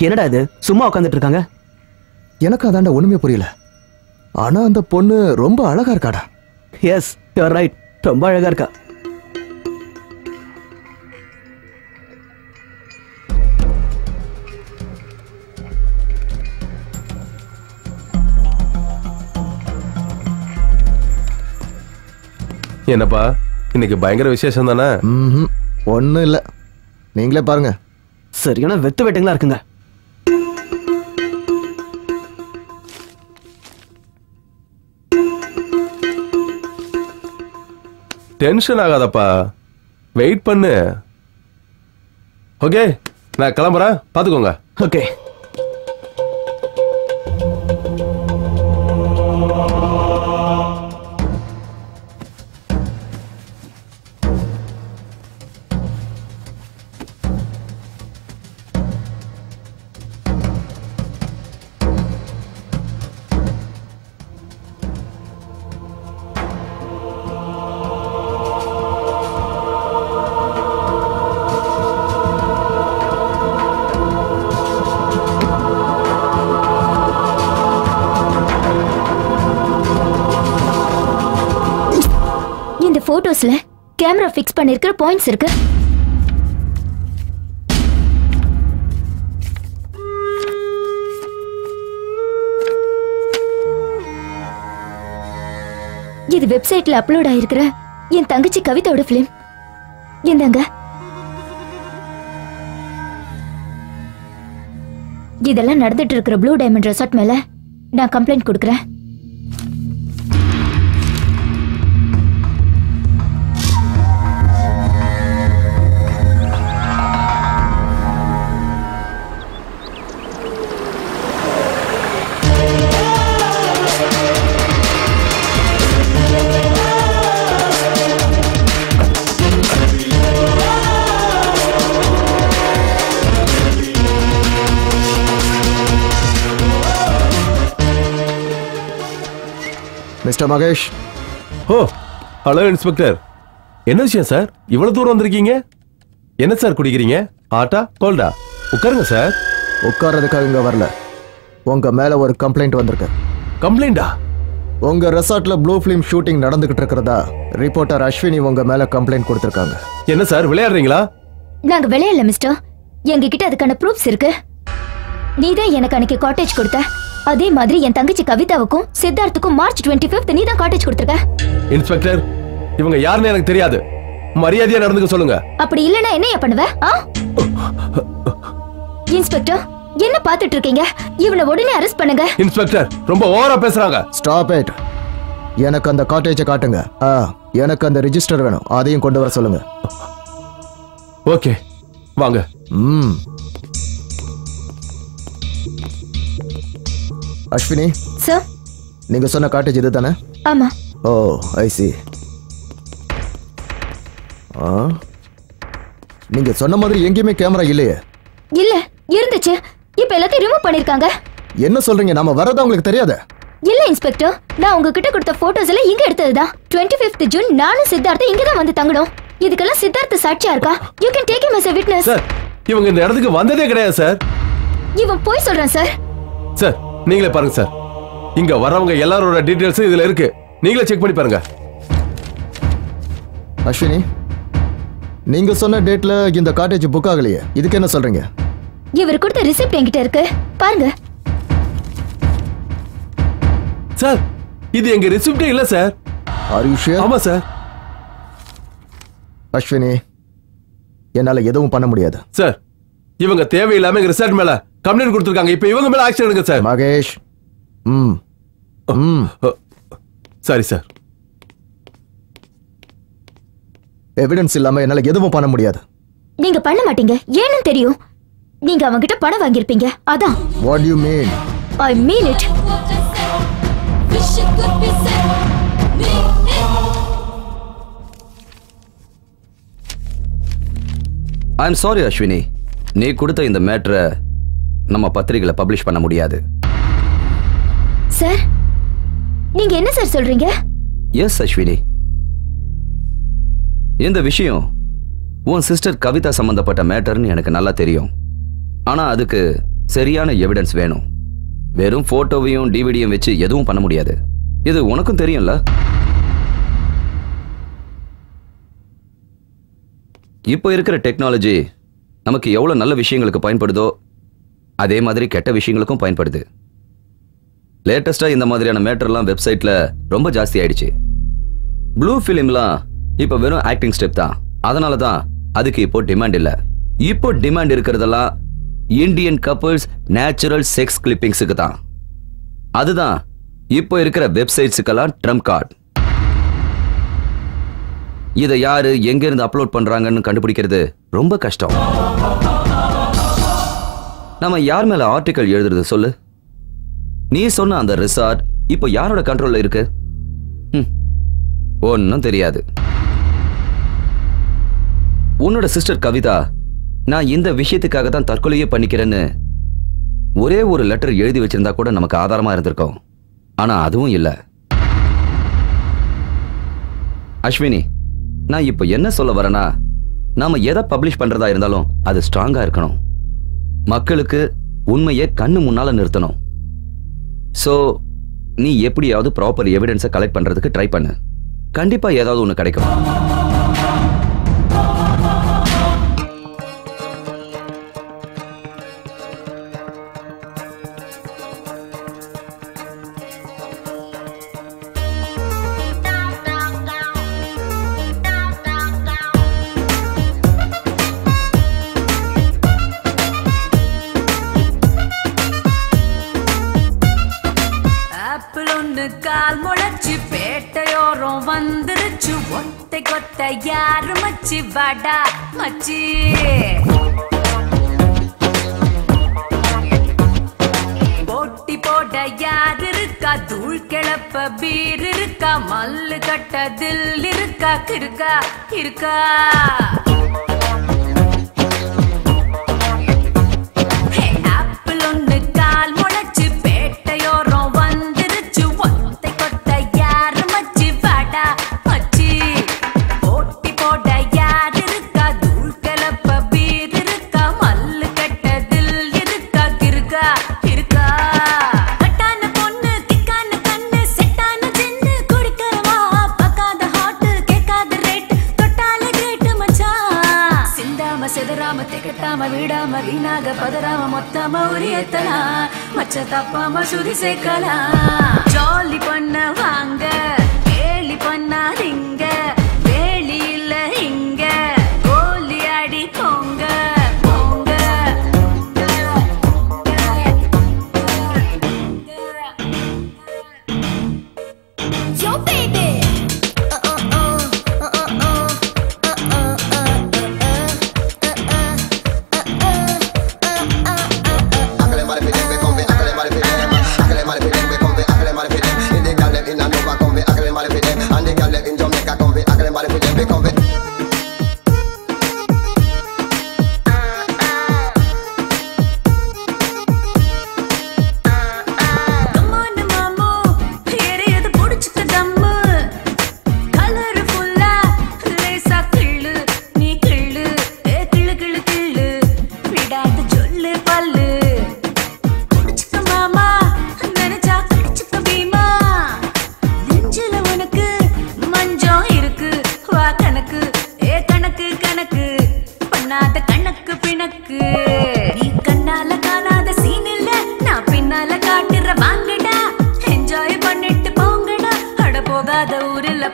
என்னடா இது சும்மா உட்காந்துட்டு இருக்காங்க? எனக்கு அதாண்ட ஒண்ணுமே புரியல. ஆனா அந்த பொண்ணு ரொம்ப அழகா இருக்காடா. Yes, you are right. ரொம்ப அழகா இருக்கா. என்னப்பா இன்னைக்கு பயங்கர விசேஷம் தானே? ஒன்றும் இல்லை, நீங்களே பாருங்க. சரியான வெத்து வெட்டுங்களா இருக்குங்க. டென்ஷன் ஆகாதப்பா, வெயிட் பண்ணு. ஓகே, நான் கிளம்புறேன், பார்த்துக்கோங்க. ஓகே. போட்டோஸ்ல கேமரா ஃபிக்ஸ் பண்ணிருக்கிற பாயிண்ட்ஸ் இருக்கு. இது வெப்சைட்ல அப்லோட் ஆயிருக்கிற என் தங்கச்சி கவிதாவோட பிலிம். என்னங்க இதெல்லாம் நடந்துட்டு இருக்கிற ப்ளூ டைமண்ட் ரெசார்ட் மேல நான் கம்ப்ளைண்ட் கொடுக்கறேன். மிஸ்டர் மகேஷ். ஓ, ஹலோ இன்ஸ்பெக்டர். என்ன விஷயம் சார், இவ்வளவு தூரம் வந்திருக்கீங்க? என்ன சார் குடிக்கிறீங்க? ஆட்டா கோல்டா? உட்காருங்க சார். உட்கார்றதுக்காக இங்க வரல, உங்க மேல ஒரு கம்ப்ளைண்ட் வந்திருக்கு. கம்ப்ளைண்டா? உங்க ரெசார்ட்ல ப்ளூ ஃபிலிம் ஷூட்டிங் நடந்துகிட்டு இருக்கிறதா ரிப்போர்ட்டர் அஸ்வினி உங்க மேல கம்ப்ளைண்ட் கொடுத்திருக்காங்க. என்ன சார் விளையாடுறீங்களா? நாங்க விளையாடல மிஸ்டர், எங்க கிட்ட அதுக்கான ப்ரூஃப்ஸ் இருக்கு. நீதான் எனக்கு அன்னைக்கு காட்டேஜ் கொடுத்த, அதே மாதிரி என் தங்கச்சி கவிதாவுக்கும் சித்தார்த்துக்கும் மார்ச் 25 நீ தான் காட்டேஜ் கொடுத்திருக்க. இன்ஸ்பெக்டர், இவங்க யாருன்னு எனக்கு தெரியாது, மரியாதையா நடந்துக்க சொல்லுங்க. அப்படி இல்லனா என்னைய பண்ணுவ? இன்ஸ்பெக்டர், என்ன பார்த்துட்டு இருக்கீங்க? இவனை உடனே அரெஸ்ட் பண்ணுங்க. இன்ஸ்பெக்டர் ரொம்ப ஓவரா பேசுறாங்க. Stop it. எனக்கு அந்த காட்டேஜை காட்டுங்க. எனக்கு அந்த ரெஜிஸ்டர் வேணும், அதையும் கொண்டு வர சொல்லுங்க. ஓகே வாங்க. அஸ்வினி சார், நீங்க சொன்ன காட்டேஜ் இது தானே? ஆமா. ஓ ஐ சி. நீங்க சொன்ன மாதிரி எங்கேயுமே கேமரா இல்லையே? இல்ல, இருந்துச்சு. இப்ப எல்லாத்தையும் ரிமூவ் பண்ணிருக்காங்க. என்ன சொல்றீங்க? நாம வரதா உங்களுக்கு தெரியாது? இல்ல இன்ஸ்பெக்டர், நான் உங்ககிட்ட கொடுத்த போட்டோஸ் எல்லாம் இங்க எடுத்ததுதான். 25 ஜூன் நானும் சித்தார்த்த இங்க தான் வந்து தங்கணும். இதுக்கெல்லாம் சித்தார்த்த சாட்சியா இருக்கா? You can take him as a witness. Sir, இவங்க இந்த இடத்துக்கு வந்ததே கிடையாது சார். இவன் போய் சொல்றான் சார். சார் நீங்களே பாருங்க சார், இங்க வரவங்க எல்லாரோட டீடைல்ஸ் இதுல இருக்கு, நீங்களே செக் பண்ணி பாருங்க. அஸ்வினி, நீங்க சொன்ன டேட்ல இந்த காட்டேஜ் புக் ஆகலையே, இதுக்கு என்ன சொல்றீங்க? இவர் கொடுத்த ரிசிப்ட் என்கிட்ட இருக்கு, பாருங்க. சார் இது எங்க ரிசிப்டே இல்ல சார். Are you sure? ஆமா சார். அஸ்வினி, என்னால எதுவும் பண்ண முடியாது. சார் இவங்க தேவையில்லாம எங்க ரிசார்ட் மேல கம்ப்ளைண்ட் கொடுத்திருக்காங்க, இப்போ இவங்க மேல ஆக்ஷன் எடுங்க sir. Mahesh. Sorry sir. Evidence இல்லாம என்னால எதுவும் பண்ண முடியாது. நீங்க பண்ண மாட்டீங்க, ஏன்னு தெரியும். நீங்க அவங்கிட்ட பணம் வாங்கியிருப்பீங்க, அதான். What do you mean? I mean it. I'm sorry Ashwini, நீ கொடுத்த இந்த மேட்டரை நம்ம பத்திரிகையில பப்ளிஷ் பண்ண முடியாது. சார், நீங்க என்ன சார் சொல்றீங்க? எஸ் அஸ்வினி, இந்த விஷயம் உன் சிஸ்டர் கவிதா சம்பந்தப்பட்ட மேட்டர்னு எனக்கு நல்லா தெரியும். ஆனா அதுக்கு சரியான எவிடன்ஸ் வேணும். வெறும் போட்டோவையும் டிவிடியும் வச்சு எதுவும் பண்ண முடியாது. இது உனக்கும் தெரியும்ல. இப்போ இருக்கிற டெக்னாலஜி நமக்கு எவ்வளவு நல்ல விஷயங்களுக்கு பயன்படுதோ அதே மாதிரி கெட்ட விஷயங்களுக்கும் பயன்படுது. லேட்டஸ்டா இந்த மாதிரியான மேட்டர்லாம் வெப்சைட்ல ரொம்ப ஜாஸ்தி ஆயிடுச்சு. ப்ளூ ஃபிலிம்லாம் இப்போ வெறும் ஆக்டிங் ஸ்டெப் தான். அதனால தான் அதுக்கு இப்போ டிமாண்ட் இல்லை. இப்போ டிமாண்ட் இருக்கிறதெல்லாம் இந்தியன் கப்பிள்ஸ் நேச்சுரல் செக்ஸ் கிளிப்பிங்ஸுக்கு தான். அதுதான் இப்போ இருக்கிற வெப்சைட்ஸுக்கெல்லாம் ட்ரம்ப் கார்டு. இதை யாரு எங்க இருந்து அப்லோட் பண்றாங்கன்னு கண்டுபிடிக்கிறது ரொம்ப கஷ்டம். நம்ம யார் மேல ஆர்டிக்கல் எழுதுறது சொல்லு. நீ சொன்ன அந்த ரிசார்ட் இப்போ யாரோட கண்ட்ரோல்ல இருக்கு? ஒன்னும் தெரியாது. உன்னோட சிஸ்டர் கவிதா நான் இந்த விஷயத்துக்காக தான் தற்கொலையே பண்ணிக்கிறேன்னு ஒரே ஒரு லெட்டர் எழுதி வச்சிருந்தா கூட நமக்கு ஆதாரமா இருந்திருக்கும். ஆனா அதுவும் இல்ல. அஸ்வினி, நான் இப்போ என்ன சொல்ல வரேன்னா, நாம எதை பப்ளிஷ் பண்றதா இருந்தாலும் அது ஸ்ட்ராங்கா இருக்கணும். மக்களுக்கு உண்மையை கண்ணு முன்னால நிறுத்தணும். சோ நீ எப்படியாவது ப்ராப்பர் எவிடன்ஸை கலெக்ட் பண்றதுக்கு ட்ரை பண்ணு. கண்டிப்பா ஏதாவது ஒண்ணு கிடைக்கும். கால் முளைச்சு பேட்டையோரம் வந்துருச்சு. ஒத்தை கொத்த யாரு மச்சி வாடா மச்சி. போட்டி போட யாரு இருக்கா? தூள் கிளப்ப பீர் இருக்கா? மல்லு கட்ட தில் இருக்கா? இருக்கா இருக்கா? விடாம வீணாக பதறாம மொத்தமா உரியத்தனா மச்ச தப்பாம சுதி சேர்க்கலாம். ஜாலி பண்ண வாங்க கேலி பண்ணாதீங்க. வேலி இல்ல இங்க கோலி அடி போங்க போங்க. Yo baby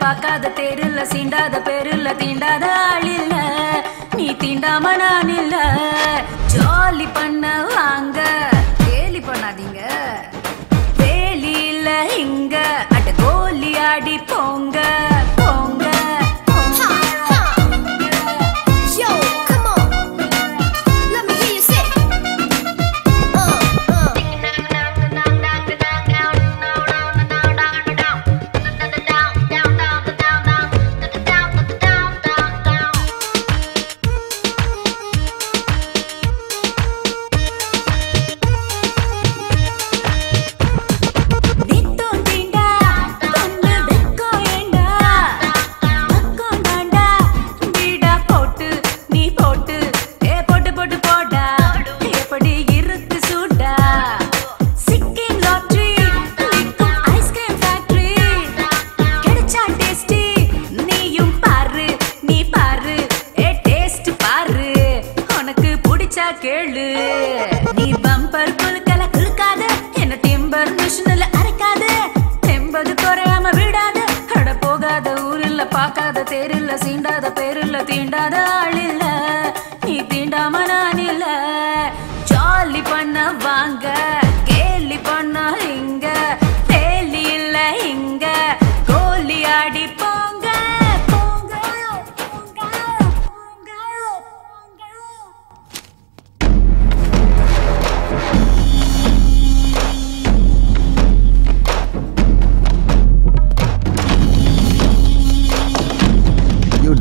பார்க்காத தேரில்ல சீண்டாத பேரில்ல தீண்டாத ஆளில்ல நீ தீண்டாம நான் இல்ல. ஜாலி பண்ண வாங்க கேலி பண்ணாதீங்க. வேலி இல்ல இங்க அட்ட கோலி ஆடி போங்க போங்க.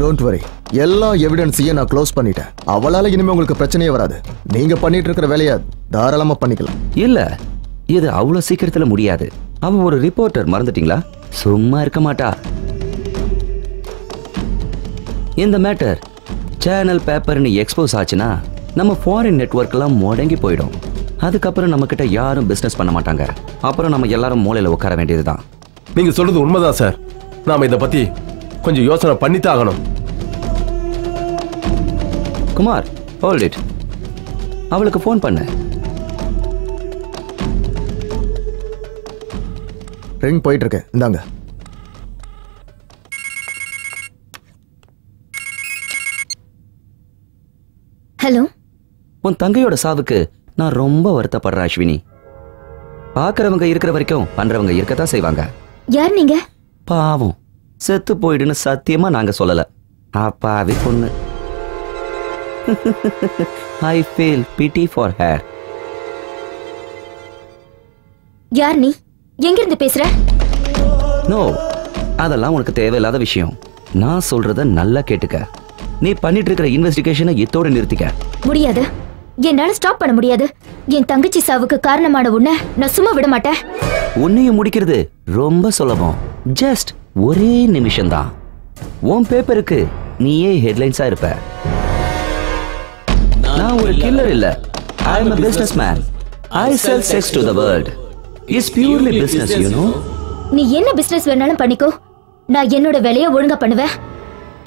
டோன்ட் வரி, எல்லா எவிடன்ஸையும் நான் க்ளோஸ் பண்ணிட்டேன். அவளால இனிமே உங்களுக்கு பிரச்சனையே வராது. நீங்க பண்ணிட்டு இருக்கிற வேலையை தாராளமா பண்ணிக்கலாம். இல்ல, இது அவ்வளவு சீக்கிரத்துல முடியாது. அவன் ஒரு ரிப்போர்ட்டர், மறந்துட்டீங்களா? சும்மா இருக்க மாட்டா. இந்த மேட்டர் சேனல் பேப்பர்னு எக்ஸ்போஸ் ஆச்சுன்னா நம்ம ஃபாரின் நெட்வொர்க்லாம் முடங்கி போயிடும். அதுக்கப்புறம் நம்ம கிட்ட யாரும் பிசினஸ் பண்ண மாட்டாங்க. அப்புறம் நம்ம எல்லாரும் மூலையில உட்கார வேண்டியதுதான். நீங்க சொல்றது உண்மைதான் சார். நாம இதை பத்தி கொஞ்சம் யோசனை பண்ணித்தான் ஆகணும். Kumar, hold it. அவளுக்கு ஃபோன் பண்ணு. ரிங் போயிட்டு இருக்கேன், இந்தாங்க. ஹலோ. உன் தங்கையோட சாவுக்கு நான் ரொம்ப வருத்தப்படுறேன் அஸ்வினி. பாக்குறவங்க இருக்கிற வரைக்கும் பண்றவங்க இருக்கத்தான் செய்வாங்க. யார் நீங்க? பாவம், செத்து போயிடுன்னு சத்தியமா நாங்க சொல்லல. அப்பாவி பொண்ணு. I feel pity for her. யார் நீ? எங்கிருந்து பேசுற? நோ, அதெல்லாம் உனக்கு தேவையில்லாத விஷயம். நான் சொல்றத நல்லா கேட்டுக்க. நீ பண்ணிட்டு இருக்கிற இன்வெஸ்டிகேஷனை இத்தோட நிறுத்திக்க. முடியாது, என்னால ஸ்டாப் பண்ண முடியாது. என் தங்கச்சி சாவுக்கு காரணமான உன்னை நான் சும்மா விட மாட்டேன். உன்னையும் முடிக்கிறது ரொம்ப சுலபம். ஜஸ்ட் ஒரே நிமிஷம் தான். உன் பேப்பருக்கு நீயே ஹெட்லைன்ஸா இருப்ப. நான் ஒரு கில்லர் இல்ல. I am a businessman. I sell sex to the world. It's purely business, you know. நீ என்ன பிசினஸ் வேணாலும் பண்ணிக்கோ, நான் என்னோட வேலையை ஒழுங்கா பண்ணுவேன்.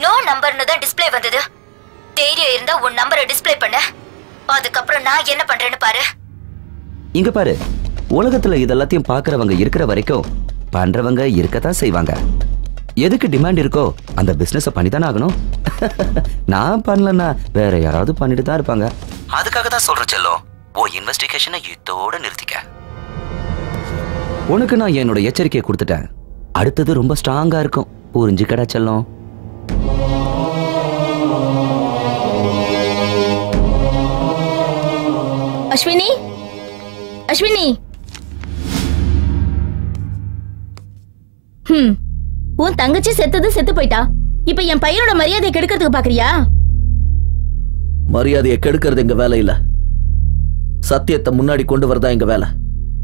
நோ நம்பர்னு தான் டிஸ்ப்ளே வந்தது. தைரியம் இருந்தா உன் நம்பரை டிஸ்ப்ளே பண்ண. அதுக்கப்புறம் நான் என்ன பண்றேன்னு பாரு. இங்க பாரு, உலகத்துல இதெல்லாத்தையும் பாக்குறவங்க இருக்கிற வரைக்கும் பண்றவங்க இருக்கத்தான் செய்வாங்க. எதுக்கு டிமாண்ட் இருக்கோ அந்த பிசினஸ் பண்ணித்தானே ஆகணும். நான் பண்ணலன்னா வேற யாராவது பண்ணிட்டு தான் இருப்பாங்க. அதுக்காக தான் சொல்றேன் செல்லம், ஓ இன்வெஸ்டிகேஷனை இதோட நிறுத்திக்க. உனக்கு நான் என்னோட எச்சரிக்கையை கொடுத்துட்டேன். அடுத்தது ரொம்ப ஸ்ட்ராங்கா இருக்கும், புரிஞ்சுக்கடா செல்லம். அஸ்வினி, அஸ்வினி. உன் தங்கச்சி செத்தது செத்து போயிட்டா. இப்ப என் பையனோட மரியாதையை கெடுக்கிறதுக்கு பாக்குறியா? மரியாதையை கெடுக்கிறது எங்க வேலை இல்ல, சத்தியத்தை முன்னாடி கொண்டு வரதா எங்க வேலை.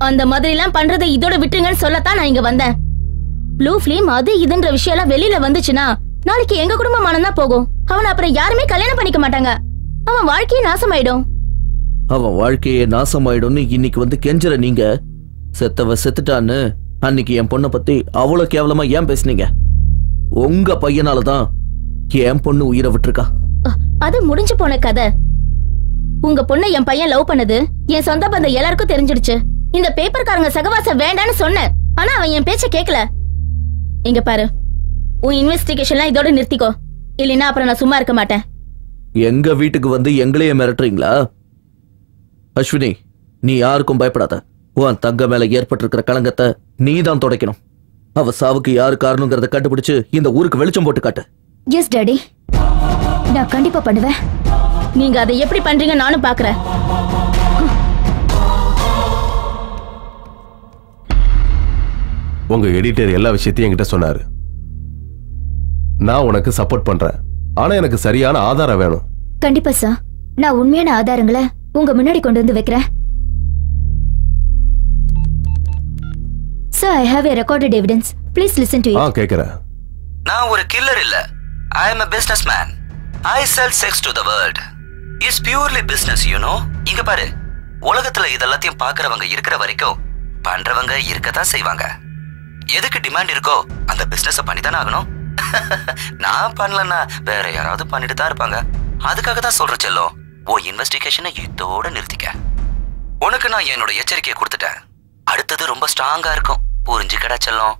அந்த மாதிரி எல்லாம் பண்றதை இதோட விட்டுருங்கன்னு சொல்லத்தான் நான் இங்க வந்தேன். ப்ளூ ஃபிலிம் அது இதுன்ற விஷயம் எல்லாம் வெளியில வந்துச்சுன்னா நாளைக்கு எங்க குடும்பமானம் தான் போகும். அவன் அப்புறம் யாருமே கல்யாணம் பண்ணிக்க மாட்டாங்க. அவன் வாழ்க்கையே நாசமாயிடும். அவன் வாழ்க்கையே நாசமாயிடும்னு இன்னைக்கு வந்து கெஞ்சற நீங்க, செத்தவ செத்துட்டான்னு அன்னைக்கு என் பொண்ணை பத்தி அவ்வளவு கேவலமா ஏன் பேசுனீங்க? உங்க பையனாலதான் என் பொண்ணு உயிரை விட்டுருக்கா. அது முடிஞ்சு போன கதை. உங்க பொண்ணை என் பையன் லவ் பண்ணது என் சொந்த பந்தம் எல்லாருக்கும் தெரிஞ்சிடுச்சு. இந்த பேப்பர்காரங்க சகவாசம் வேண்டான்னு சொன்னேன், ஆனா அவன் என் பேச்ச கேட்கல. இங்க பாரு, உன் இன்வெஸ்டிகேஷன்லாம் இதோட நிறுத்திக்கோ, இல்லைன்னா அப்புறம் நான் சும்மா இருக்க மாட்டேன். எங்க வீட்டுக்கு வந்து எங்களையே மிரட்டுறீங்களா? அஸ்வினி, நீ யாருக்கும் பயப்படாத. உன் தங்க மேல ஏற்பட்டிருக்கிற களங்கத்தை நீ தான் துடைக்கணும். அவ சாவுக்கு யாரு காரணங்கிறத கண்டுபிடிச்சு இந்த ஊருக்கு வெளிச்சம் போட்டு காட்டு. எஸ் டாடி, நான் கண்டிப்பா பண்ணுவேன். நீங்க அதை எப்படி பண்றீங்க நானும் பாக்குறேன். உங்க எடிட்டர் எல்லா விஷயத்தையும் என்கிட்ட சொன்னாரு. நான் உனக்கு சப்போர்ட் பண்றேன், ஆனா எனக்கு சரியான ஆதாரம் வேணும். கண்டிப்பா சார், நான் உண்மையான ஆதாரங்களை உங்க முன்னாடி கொண்டு வந்து வைக்கிறேன். Sir, I have a recorded evidence. Please listen to it. கேக்குறேன். நான் ஒரு கில்லர் இல்ல. I am a businessman. I sell sex to the world. It's purely business, you know. இங்க பாரு, உலகத்துல இதெல்லாத்தையும் பாக்குறவங்க இருக்கிற வரைக்கும் பண்றவங்க இருக்கத்தான் செய்வாங்க. எதுக்கு டிமாண்ட் இருக்கோ அந்த பிசினஸ பண்ணித்தானே ஆகணும். நான் பண்ணலன்னா வேற யாராவது பண்ணிட்டு தான் இருப்பாங்க. அதுக்காக தான் சொல்ற செல்லம், ஓ இன்வெஸ்டிகேஷனை இதோட நிறுத்திக்க. உனக்கு நான் என்னோட எச்சரிக்கையை கொடுத்துட்டேன். அடுத்தது ரொம்ப ஸ்ட்ராங்கா இருக்கும், புரிஞ்சுக்கடா செல்லம்.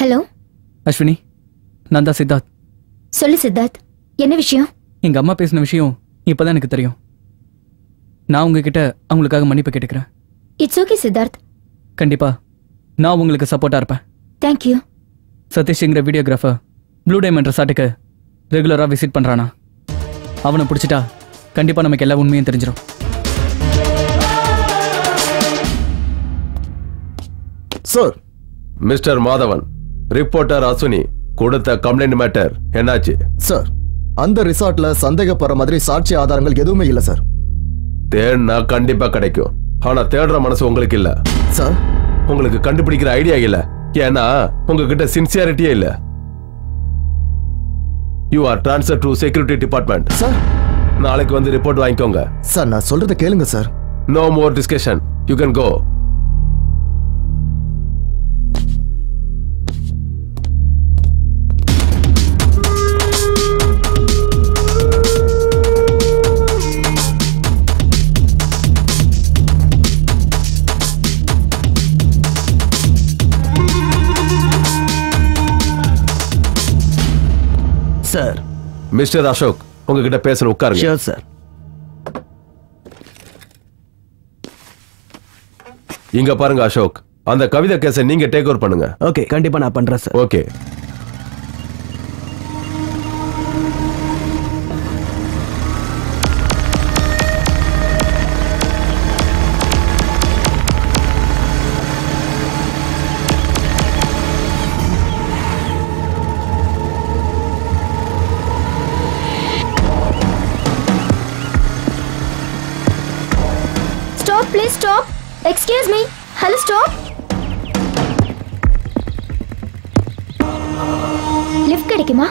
ஹலோ அஸ்வினி, நான் தான் சித்தார்த். சொல்லு சித்தார்த், என்ன விஷயம்? எங்க அம்மா பேசின விஷயம் இப்பதான் எனக்கு தெரியும். நான் உங்ககிட்ட அவங்களுக்காக மன்னிப்பு கேட்டுக்கிறேன். It's okay Siddharth. கண்டிப்பா நான் உங்களுக்கு சப்போர்ட்டா இருப்பேன். தேங்க்யூ. சதீஷ்ங்கிற வீடியோகிராஃபர் ப்ளூ டைமண்ட் ரெசார்ட்டுக்கு ரெகுலரா விசிட் பண்றானா? அவனை பிடிச்சிட்டா கண்டிப்பா நமக்கு எல்லா உண்மையும் தெரிஞ்சிடும். Sir, mister Madhavan, reporter Ashwini கொடுத்த கம்ப்ளைண்ட் மேட்டர் என்னாச்சு? சார், அந்த ரிசார்ட்ல சந்தேகப்படுற மாதிரி சாட்சி ஆதாரங்கள் எதுவுமே இல்ல சார். தேடினா கண்டிப்பா கிடைக்கும். ஆனா தேடுற மனசு உங்களுக்கு இல்ல சார். உங்களுக்கு கண்டுபிடிக்கிற ஐடியா இல்ல. ஏன்னா உங்ககிட்ட சின்சியாரிட்டியே இல்ல. You are transfer to security department. Sir, நாளைக்கு வந்து ரிப்போர்ட் வாங்கிக்கோங்க. சார், நான் சொல்றத கேளுங்க sir. No more discussion. You can go. Sir. Mister Ashok, உங்ககிட்ட பேசணும், உட்காருங்க. Sure sir. இங்க பாருங்க அசோக், அந்த கவிதை கேஸை நீங்க டேக் ஓவர் பண்ணுங்க. ஓகே, கண்டிப்பா நான் பண்றேன் sir. Okay. Please stop. Excuse me. Hello, stop. Lift கிடைக்குமா?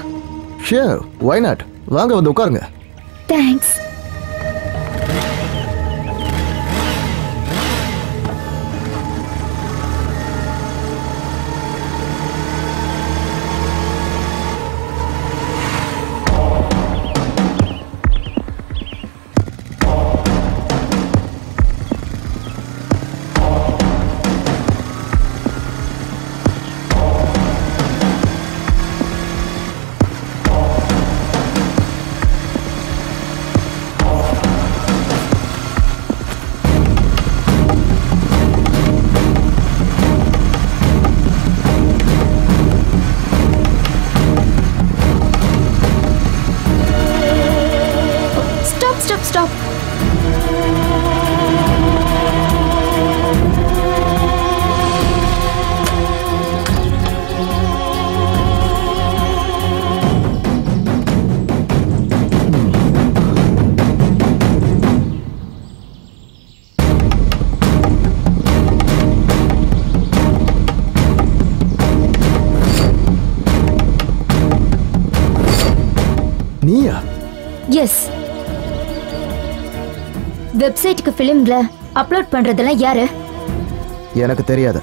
Sure, why not? வாங்க வந்து உட்காருங்க. தேங்க்ஸ். Stop. நீயா? எஸ். வெப்சைட்டுக்கு ஃபிலிம்ல அப்லோட் பண்றதெல்லாம் யாரு? எனக்கு தெரியாது.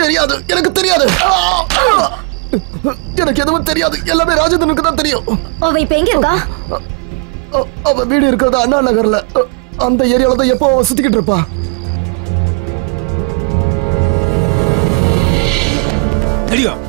தெரியாது, எனக்கு தெரியாது. எனக்கு எதுவும் தெரியாது. எல்லாமே ராஜேந்திரனுக்கு தான் தெரியும். அவ இப்ப எங்க இருக்கா? அவ வீடு இருக்கிறது அண்ணா நகர்ல. அந்த ஏரியால தான் எப்போ சுத்திக்கிட்டு இருப்பா. தெரியும்.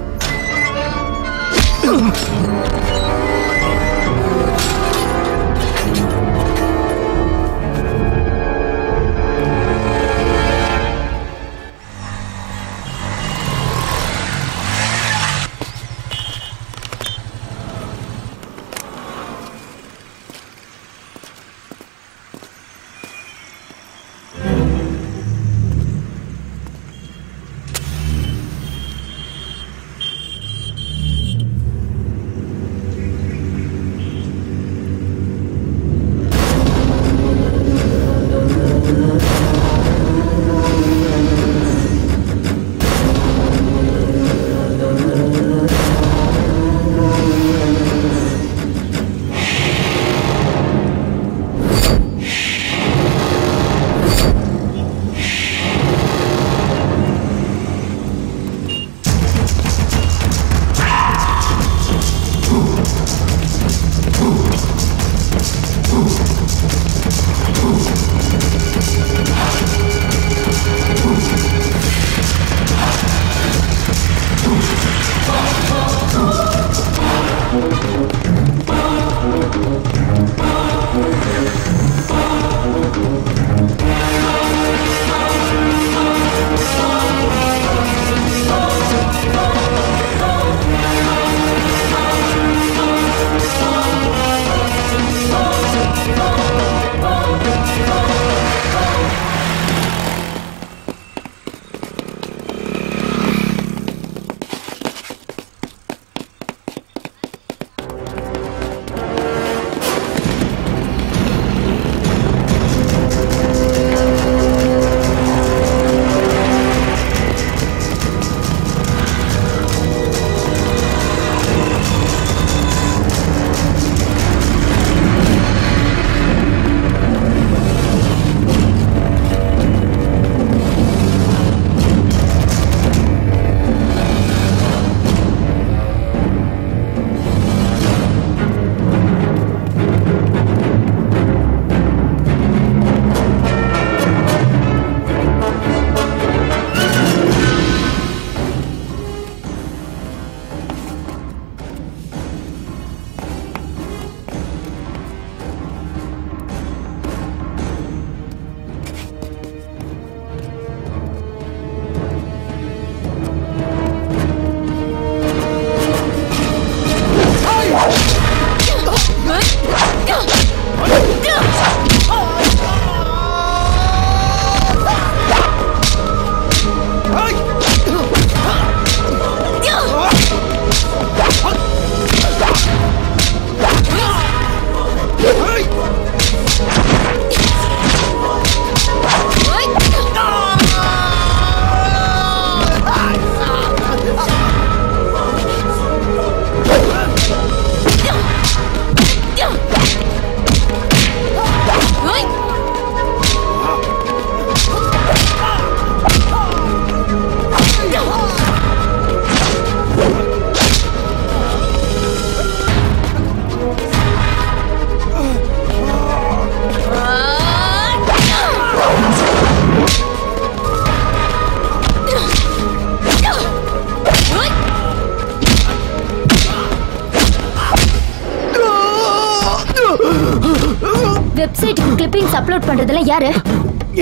வெப்சைட்டுக்கு கிளிப்பிங்ஸ் அப்லோட் பண்றதுல யாரு?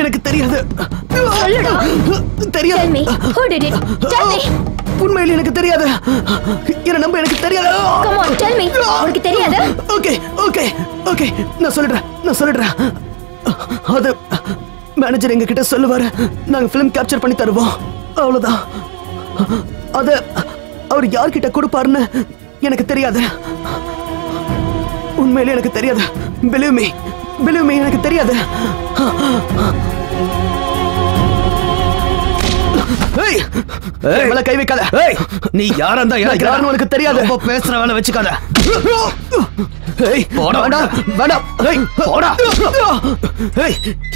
எனக்கு தெரியாது. சொல்லுடா. தெரியாது. Tell me, who did it? Tell me. உண்மையில எனக்கு தெரியாது. என்ன நம்ப, எனக்கு தெரியாது. Come on, tell me. உனக்கு தெரியாது? ஓகே ஓகே ஓகே, நான் சொல்லிடுறேன். அது மேனேஜர் எங்க கிட்ட சொல்லுவாரு, நாங்க ஃபிலிம் கேப்சர் பண்ணி தருவோம், அவ்வளவுதான். அது அவர் யார்கிட்ட கொடுப்பாருன்னு எனக்கு தெரியாது. உண்மையிலே எனக்கு தெரியாது. Believe me, எனக்கு தெரியாது. கை வைக்காத. நீ யாரா இருந்தா யாருன்னு உனக்கு தெரியாது. பேசுற வேலை வச்சுக்காத.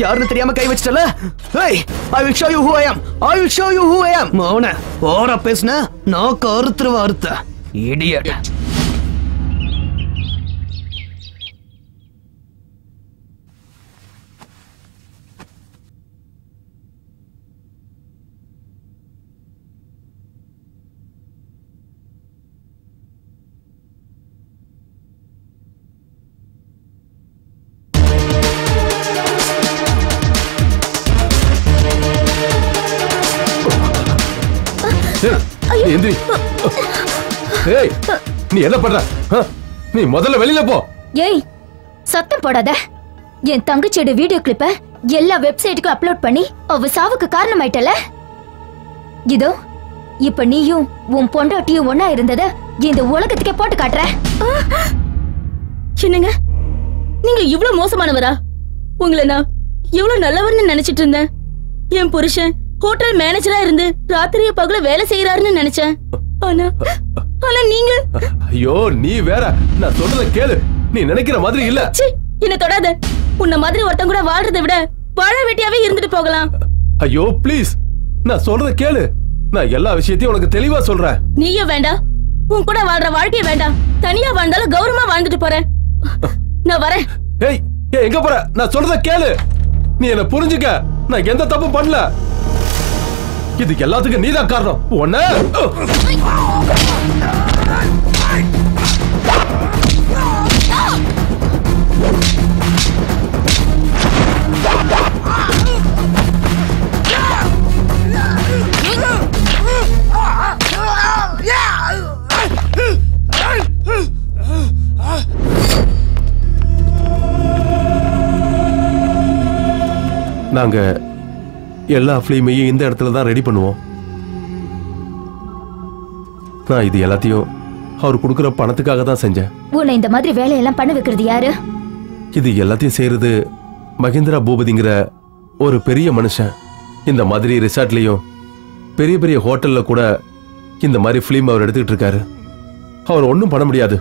யாருன்னு தெரியாம கை வச்சிட்டல. I will show you who I am. மௌன போற பேசுன நான் கருத்துருவ அறுத்த இடியட். நீ என்ன பண்ற? நீ முதல்ல வெளியில போ. ஏய், சத்தம் போடாத. என் தங்கச்சியோட வீடியோ கிளிப்ப எல்லா வெப்சைட்டுக்கும் அப்லோட் பண்ணி அவ சாவுக்கு காரணமாயிட்டல. இதோ இப்ப நீயும் உன் பொண்டாட்டியும் ஒன்னா இருந்தத இந்த உலகத்துக்கே போட்டு காட்டுற. என்னங்க, நீங்க இவ்வளவு மோசமானவரா? உங்களை நான் இவ்வளவு நல்லவர்னு நினைச்சிட்டு இருந்தேன். என் புருஷன் ஹோட்டல் மேனேஜரா இருந்து ராத்திரிய பகல வேலை செய்யறாருன்னு நினைச்சேன். ஆனா நீங்க. ஐயோ, நீ வேற. நான் சொல்றத கேளு. நீ நினைக்கிற மாதிரி இல்ல. என்ன தொடாத. உன்ன மாதிரி ஒருத்தன் கூட வாழ்றதை விட வாழ வெட்டியாவே இருந்துட்டு போகலாம். ஐயோ ப்ளீஸ், நான் சொல்றத கேளு. நான் எல்லா விஷயத்தையும் உனக்கு தெளிவா சொல்றேன். நீயும் வேண்டாம், உன் கூட வாழ்ற வாழ்க்கைய வேண்டாம். தனியா வாழ்ந்தாலும் கௌரவமா வாழ்ந்துட்டு போறேன். நான் வரேன். ஏய், எங்க போற? நான் சொல்றத கேளு. நீ என்ன புரிஞ்சுக்க. நான் எந்த தப்பு பண்ணல. இதுக்கு எல்லாத்துக்கும் நீதான் காரணம். ஒண்ணு நாங்க எல்லா ஃபிலிமையும் இந்த இடத்துல தான் ரெடி பண்ணுவோம். நான் இது எல்லாத்தையும் அவர் கொடுக்குற பணத்துக்காக தான் செஞ்சேன். உன்னை இந்த மாதிரி வேலையெல்லாம் பண்ண வைக்கிறது யாரு? இது எல்லாத்தையும் செய்யறது மகேந்திரா பூபதிங்கிற ஒரு பெரிய மனுஷன். இந்த மாதிரி ரிசார்ட்லயும் பெரிய பெரிய ஹோட்டல்ல கூட இந்த மாதிரி ஃபிலிம் அவர் எடுத்துக்கிட்டு இருக்காரு. அவர் ஒன்றும் பண்ண முடியாது.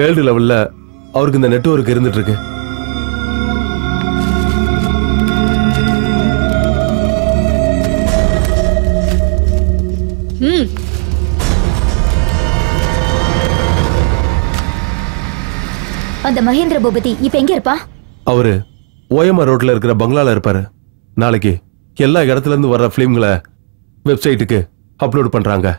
வேர்ல்டு லெவல்ல அவருக்கு இந்த நெட்வொர்க் இருந்துட்டு இருக்கு. அந்த மகேந்திர பூபதி இப்ப எங்க இருப்பா? அவரு ஓஎம்ஆர் ரோட்ல இருக்கிற பங்களால இருப்பாரு. நாளைக்கு எல்லா இடத்துல இருந்து வர்ற பிலிம்களை வெப்சைட்டுக்கு அப்லோட் பண்றாங்க.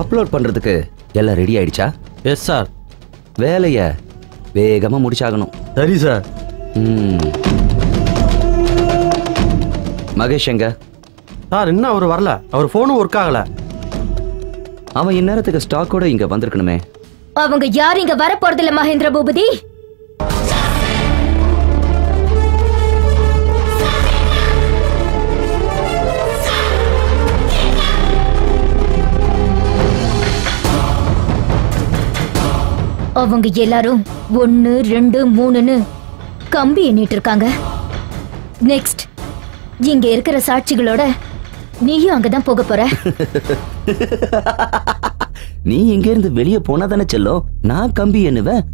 அப்லோட் பண்றதுக்கு எல்லாம் ரெடி ஆயிடுச்சா? Yes sir. வேலைய வேகமா முடிச்சாகணும். சரி சார். மகேஷ் எங்க? சார் இன்னும் அவர் வரல. அவர் போனும் ஒர்க் ஆகல. அவன் இந்நேரத்துக்கு ஸ்டாக்கோட இங்க வந்திருக்கணுமே. அவங்க யாரும் இங்க வர போறதில்ல மகேந்திர பூபதி. அவங்க எல்லாரும் 1 2 3ன்னு கம்பி எண்ணிட்டு இருக்காங்க. நெக்ஸ்ட் இங்க இருக்கிற சாட்சிகளோட நீயும் அங்கதான் போக போற. நீ இங்க இருந்து வெளியே போனா தானே செல்லும். நான் கம்பி எண்ணுவேன்.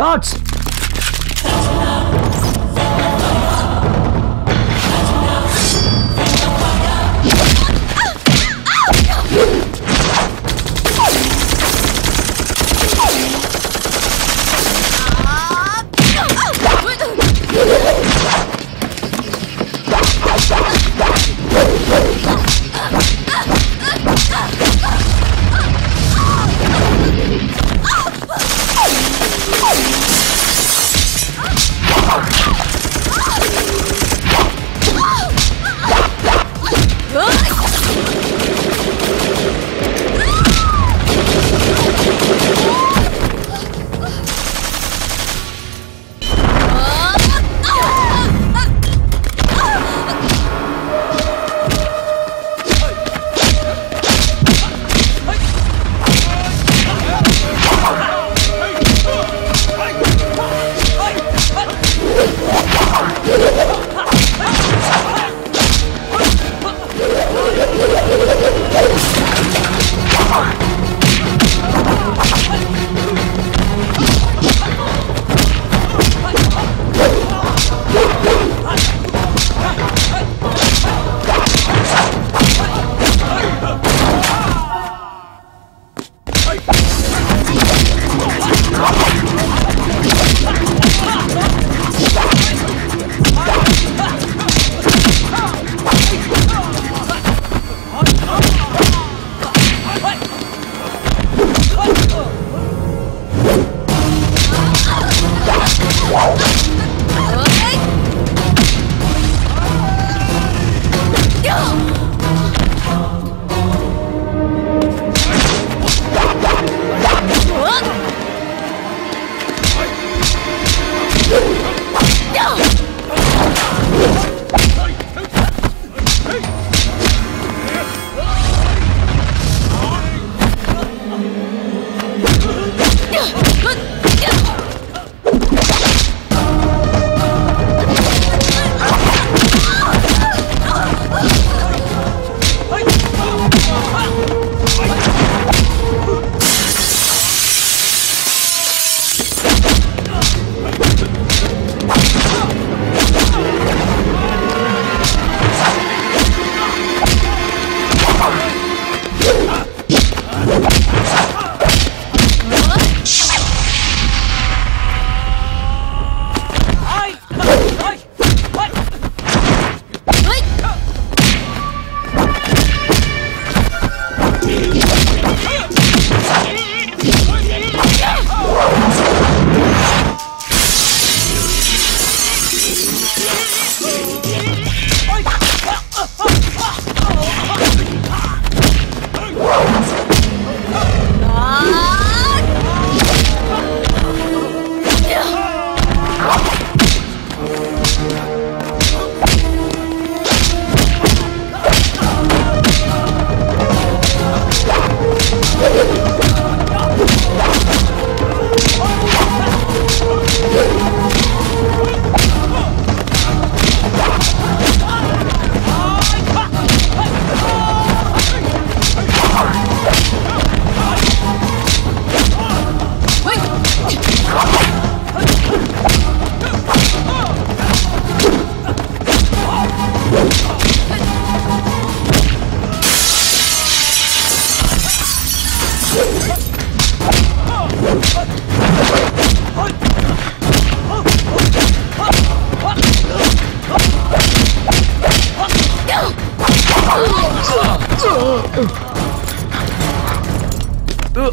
காட்ஸ்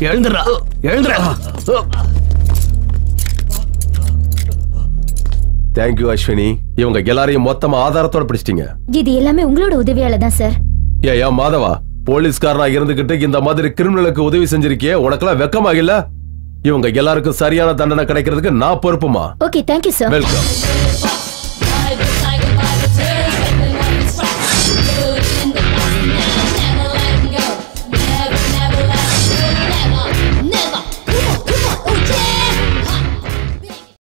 எழுந்துடா எழுந்துடா தேங்க்யூ அஸ்வினி. இவங்க எல்லாரையும் மொத்தமா ஆதாரத்தோட பிடிச்சிட்டீங்க. இது எல்லாமே உங்களோட உதவியால தான் சார். ஏயா மாதவா, போலீஸ்காரனா இருந்துகிட்டு இந்த மாதிரி கிரிமினலுக்கு உதவி செஞ்சிருக்கியே, உனக்கெல்லாம் வெக்கமாகல? இவங்க எல்லாருக்கும் சரியான தண்டனை கிடைக்கிறதுக்கு நான் பொறுப்புமா. Okay, thank you sir. வெல்கம்.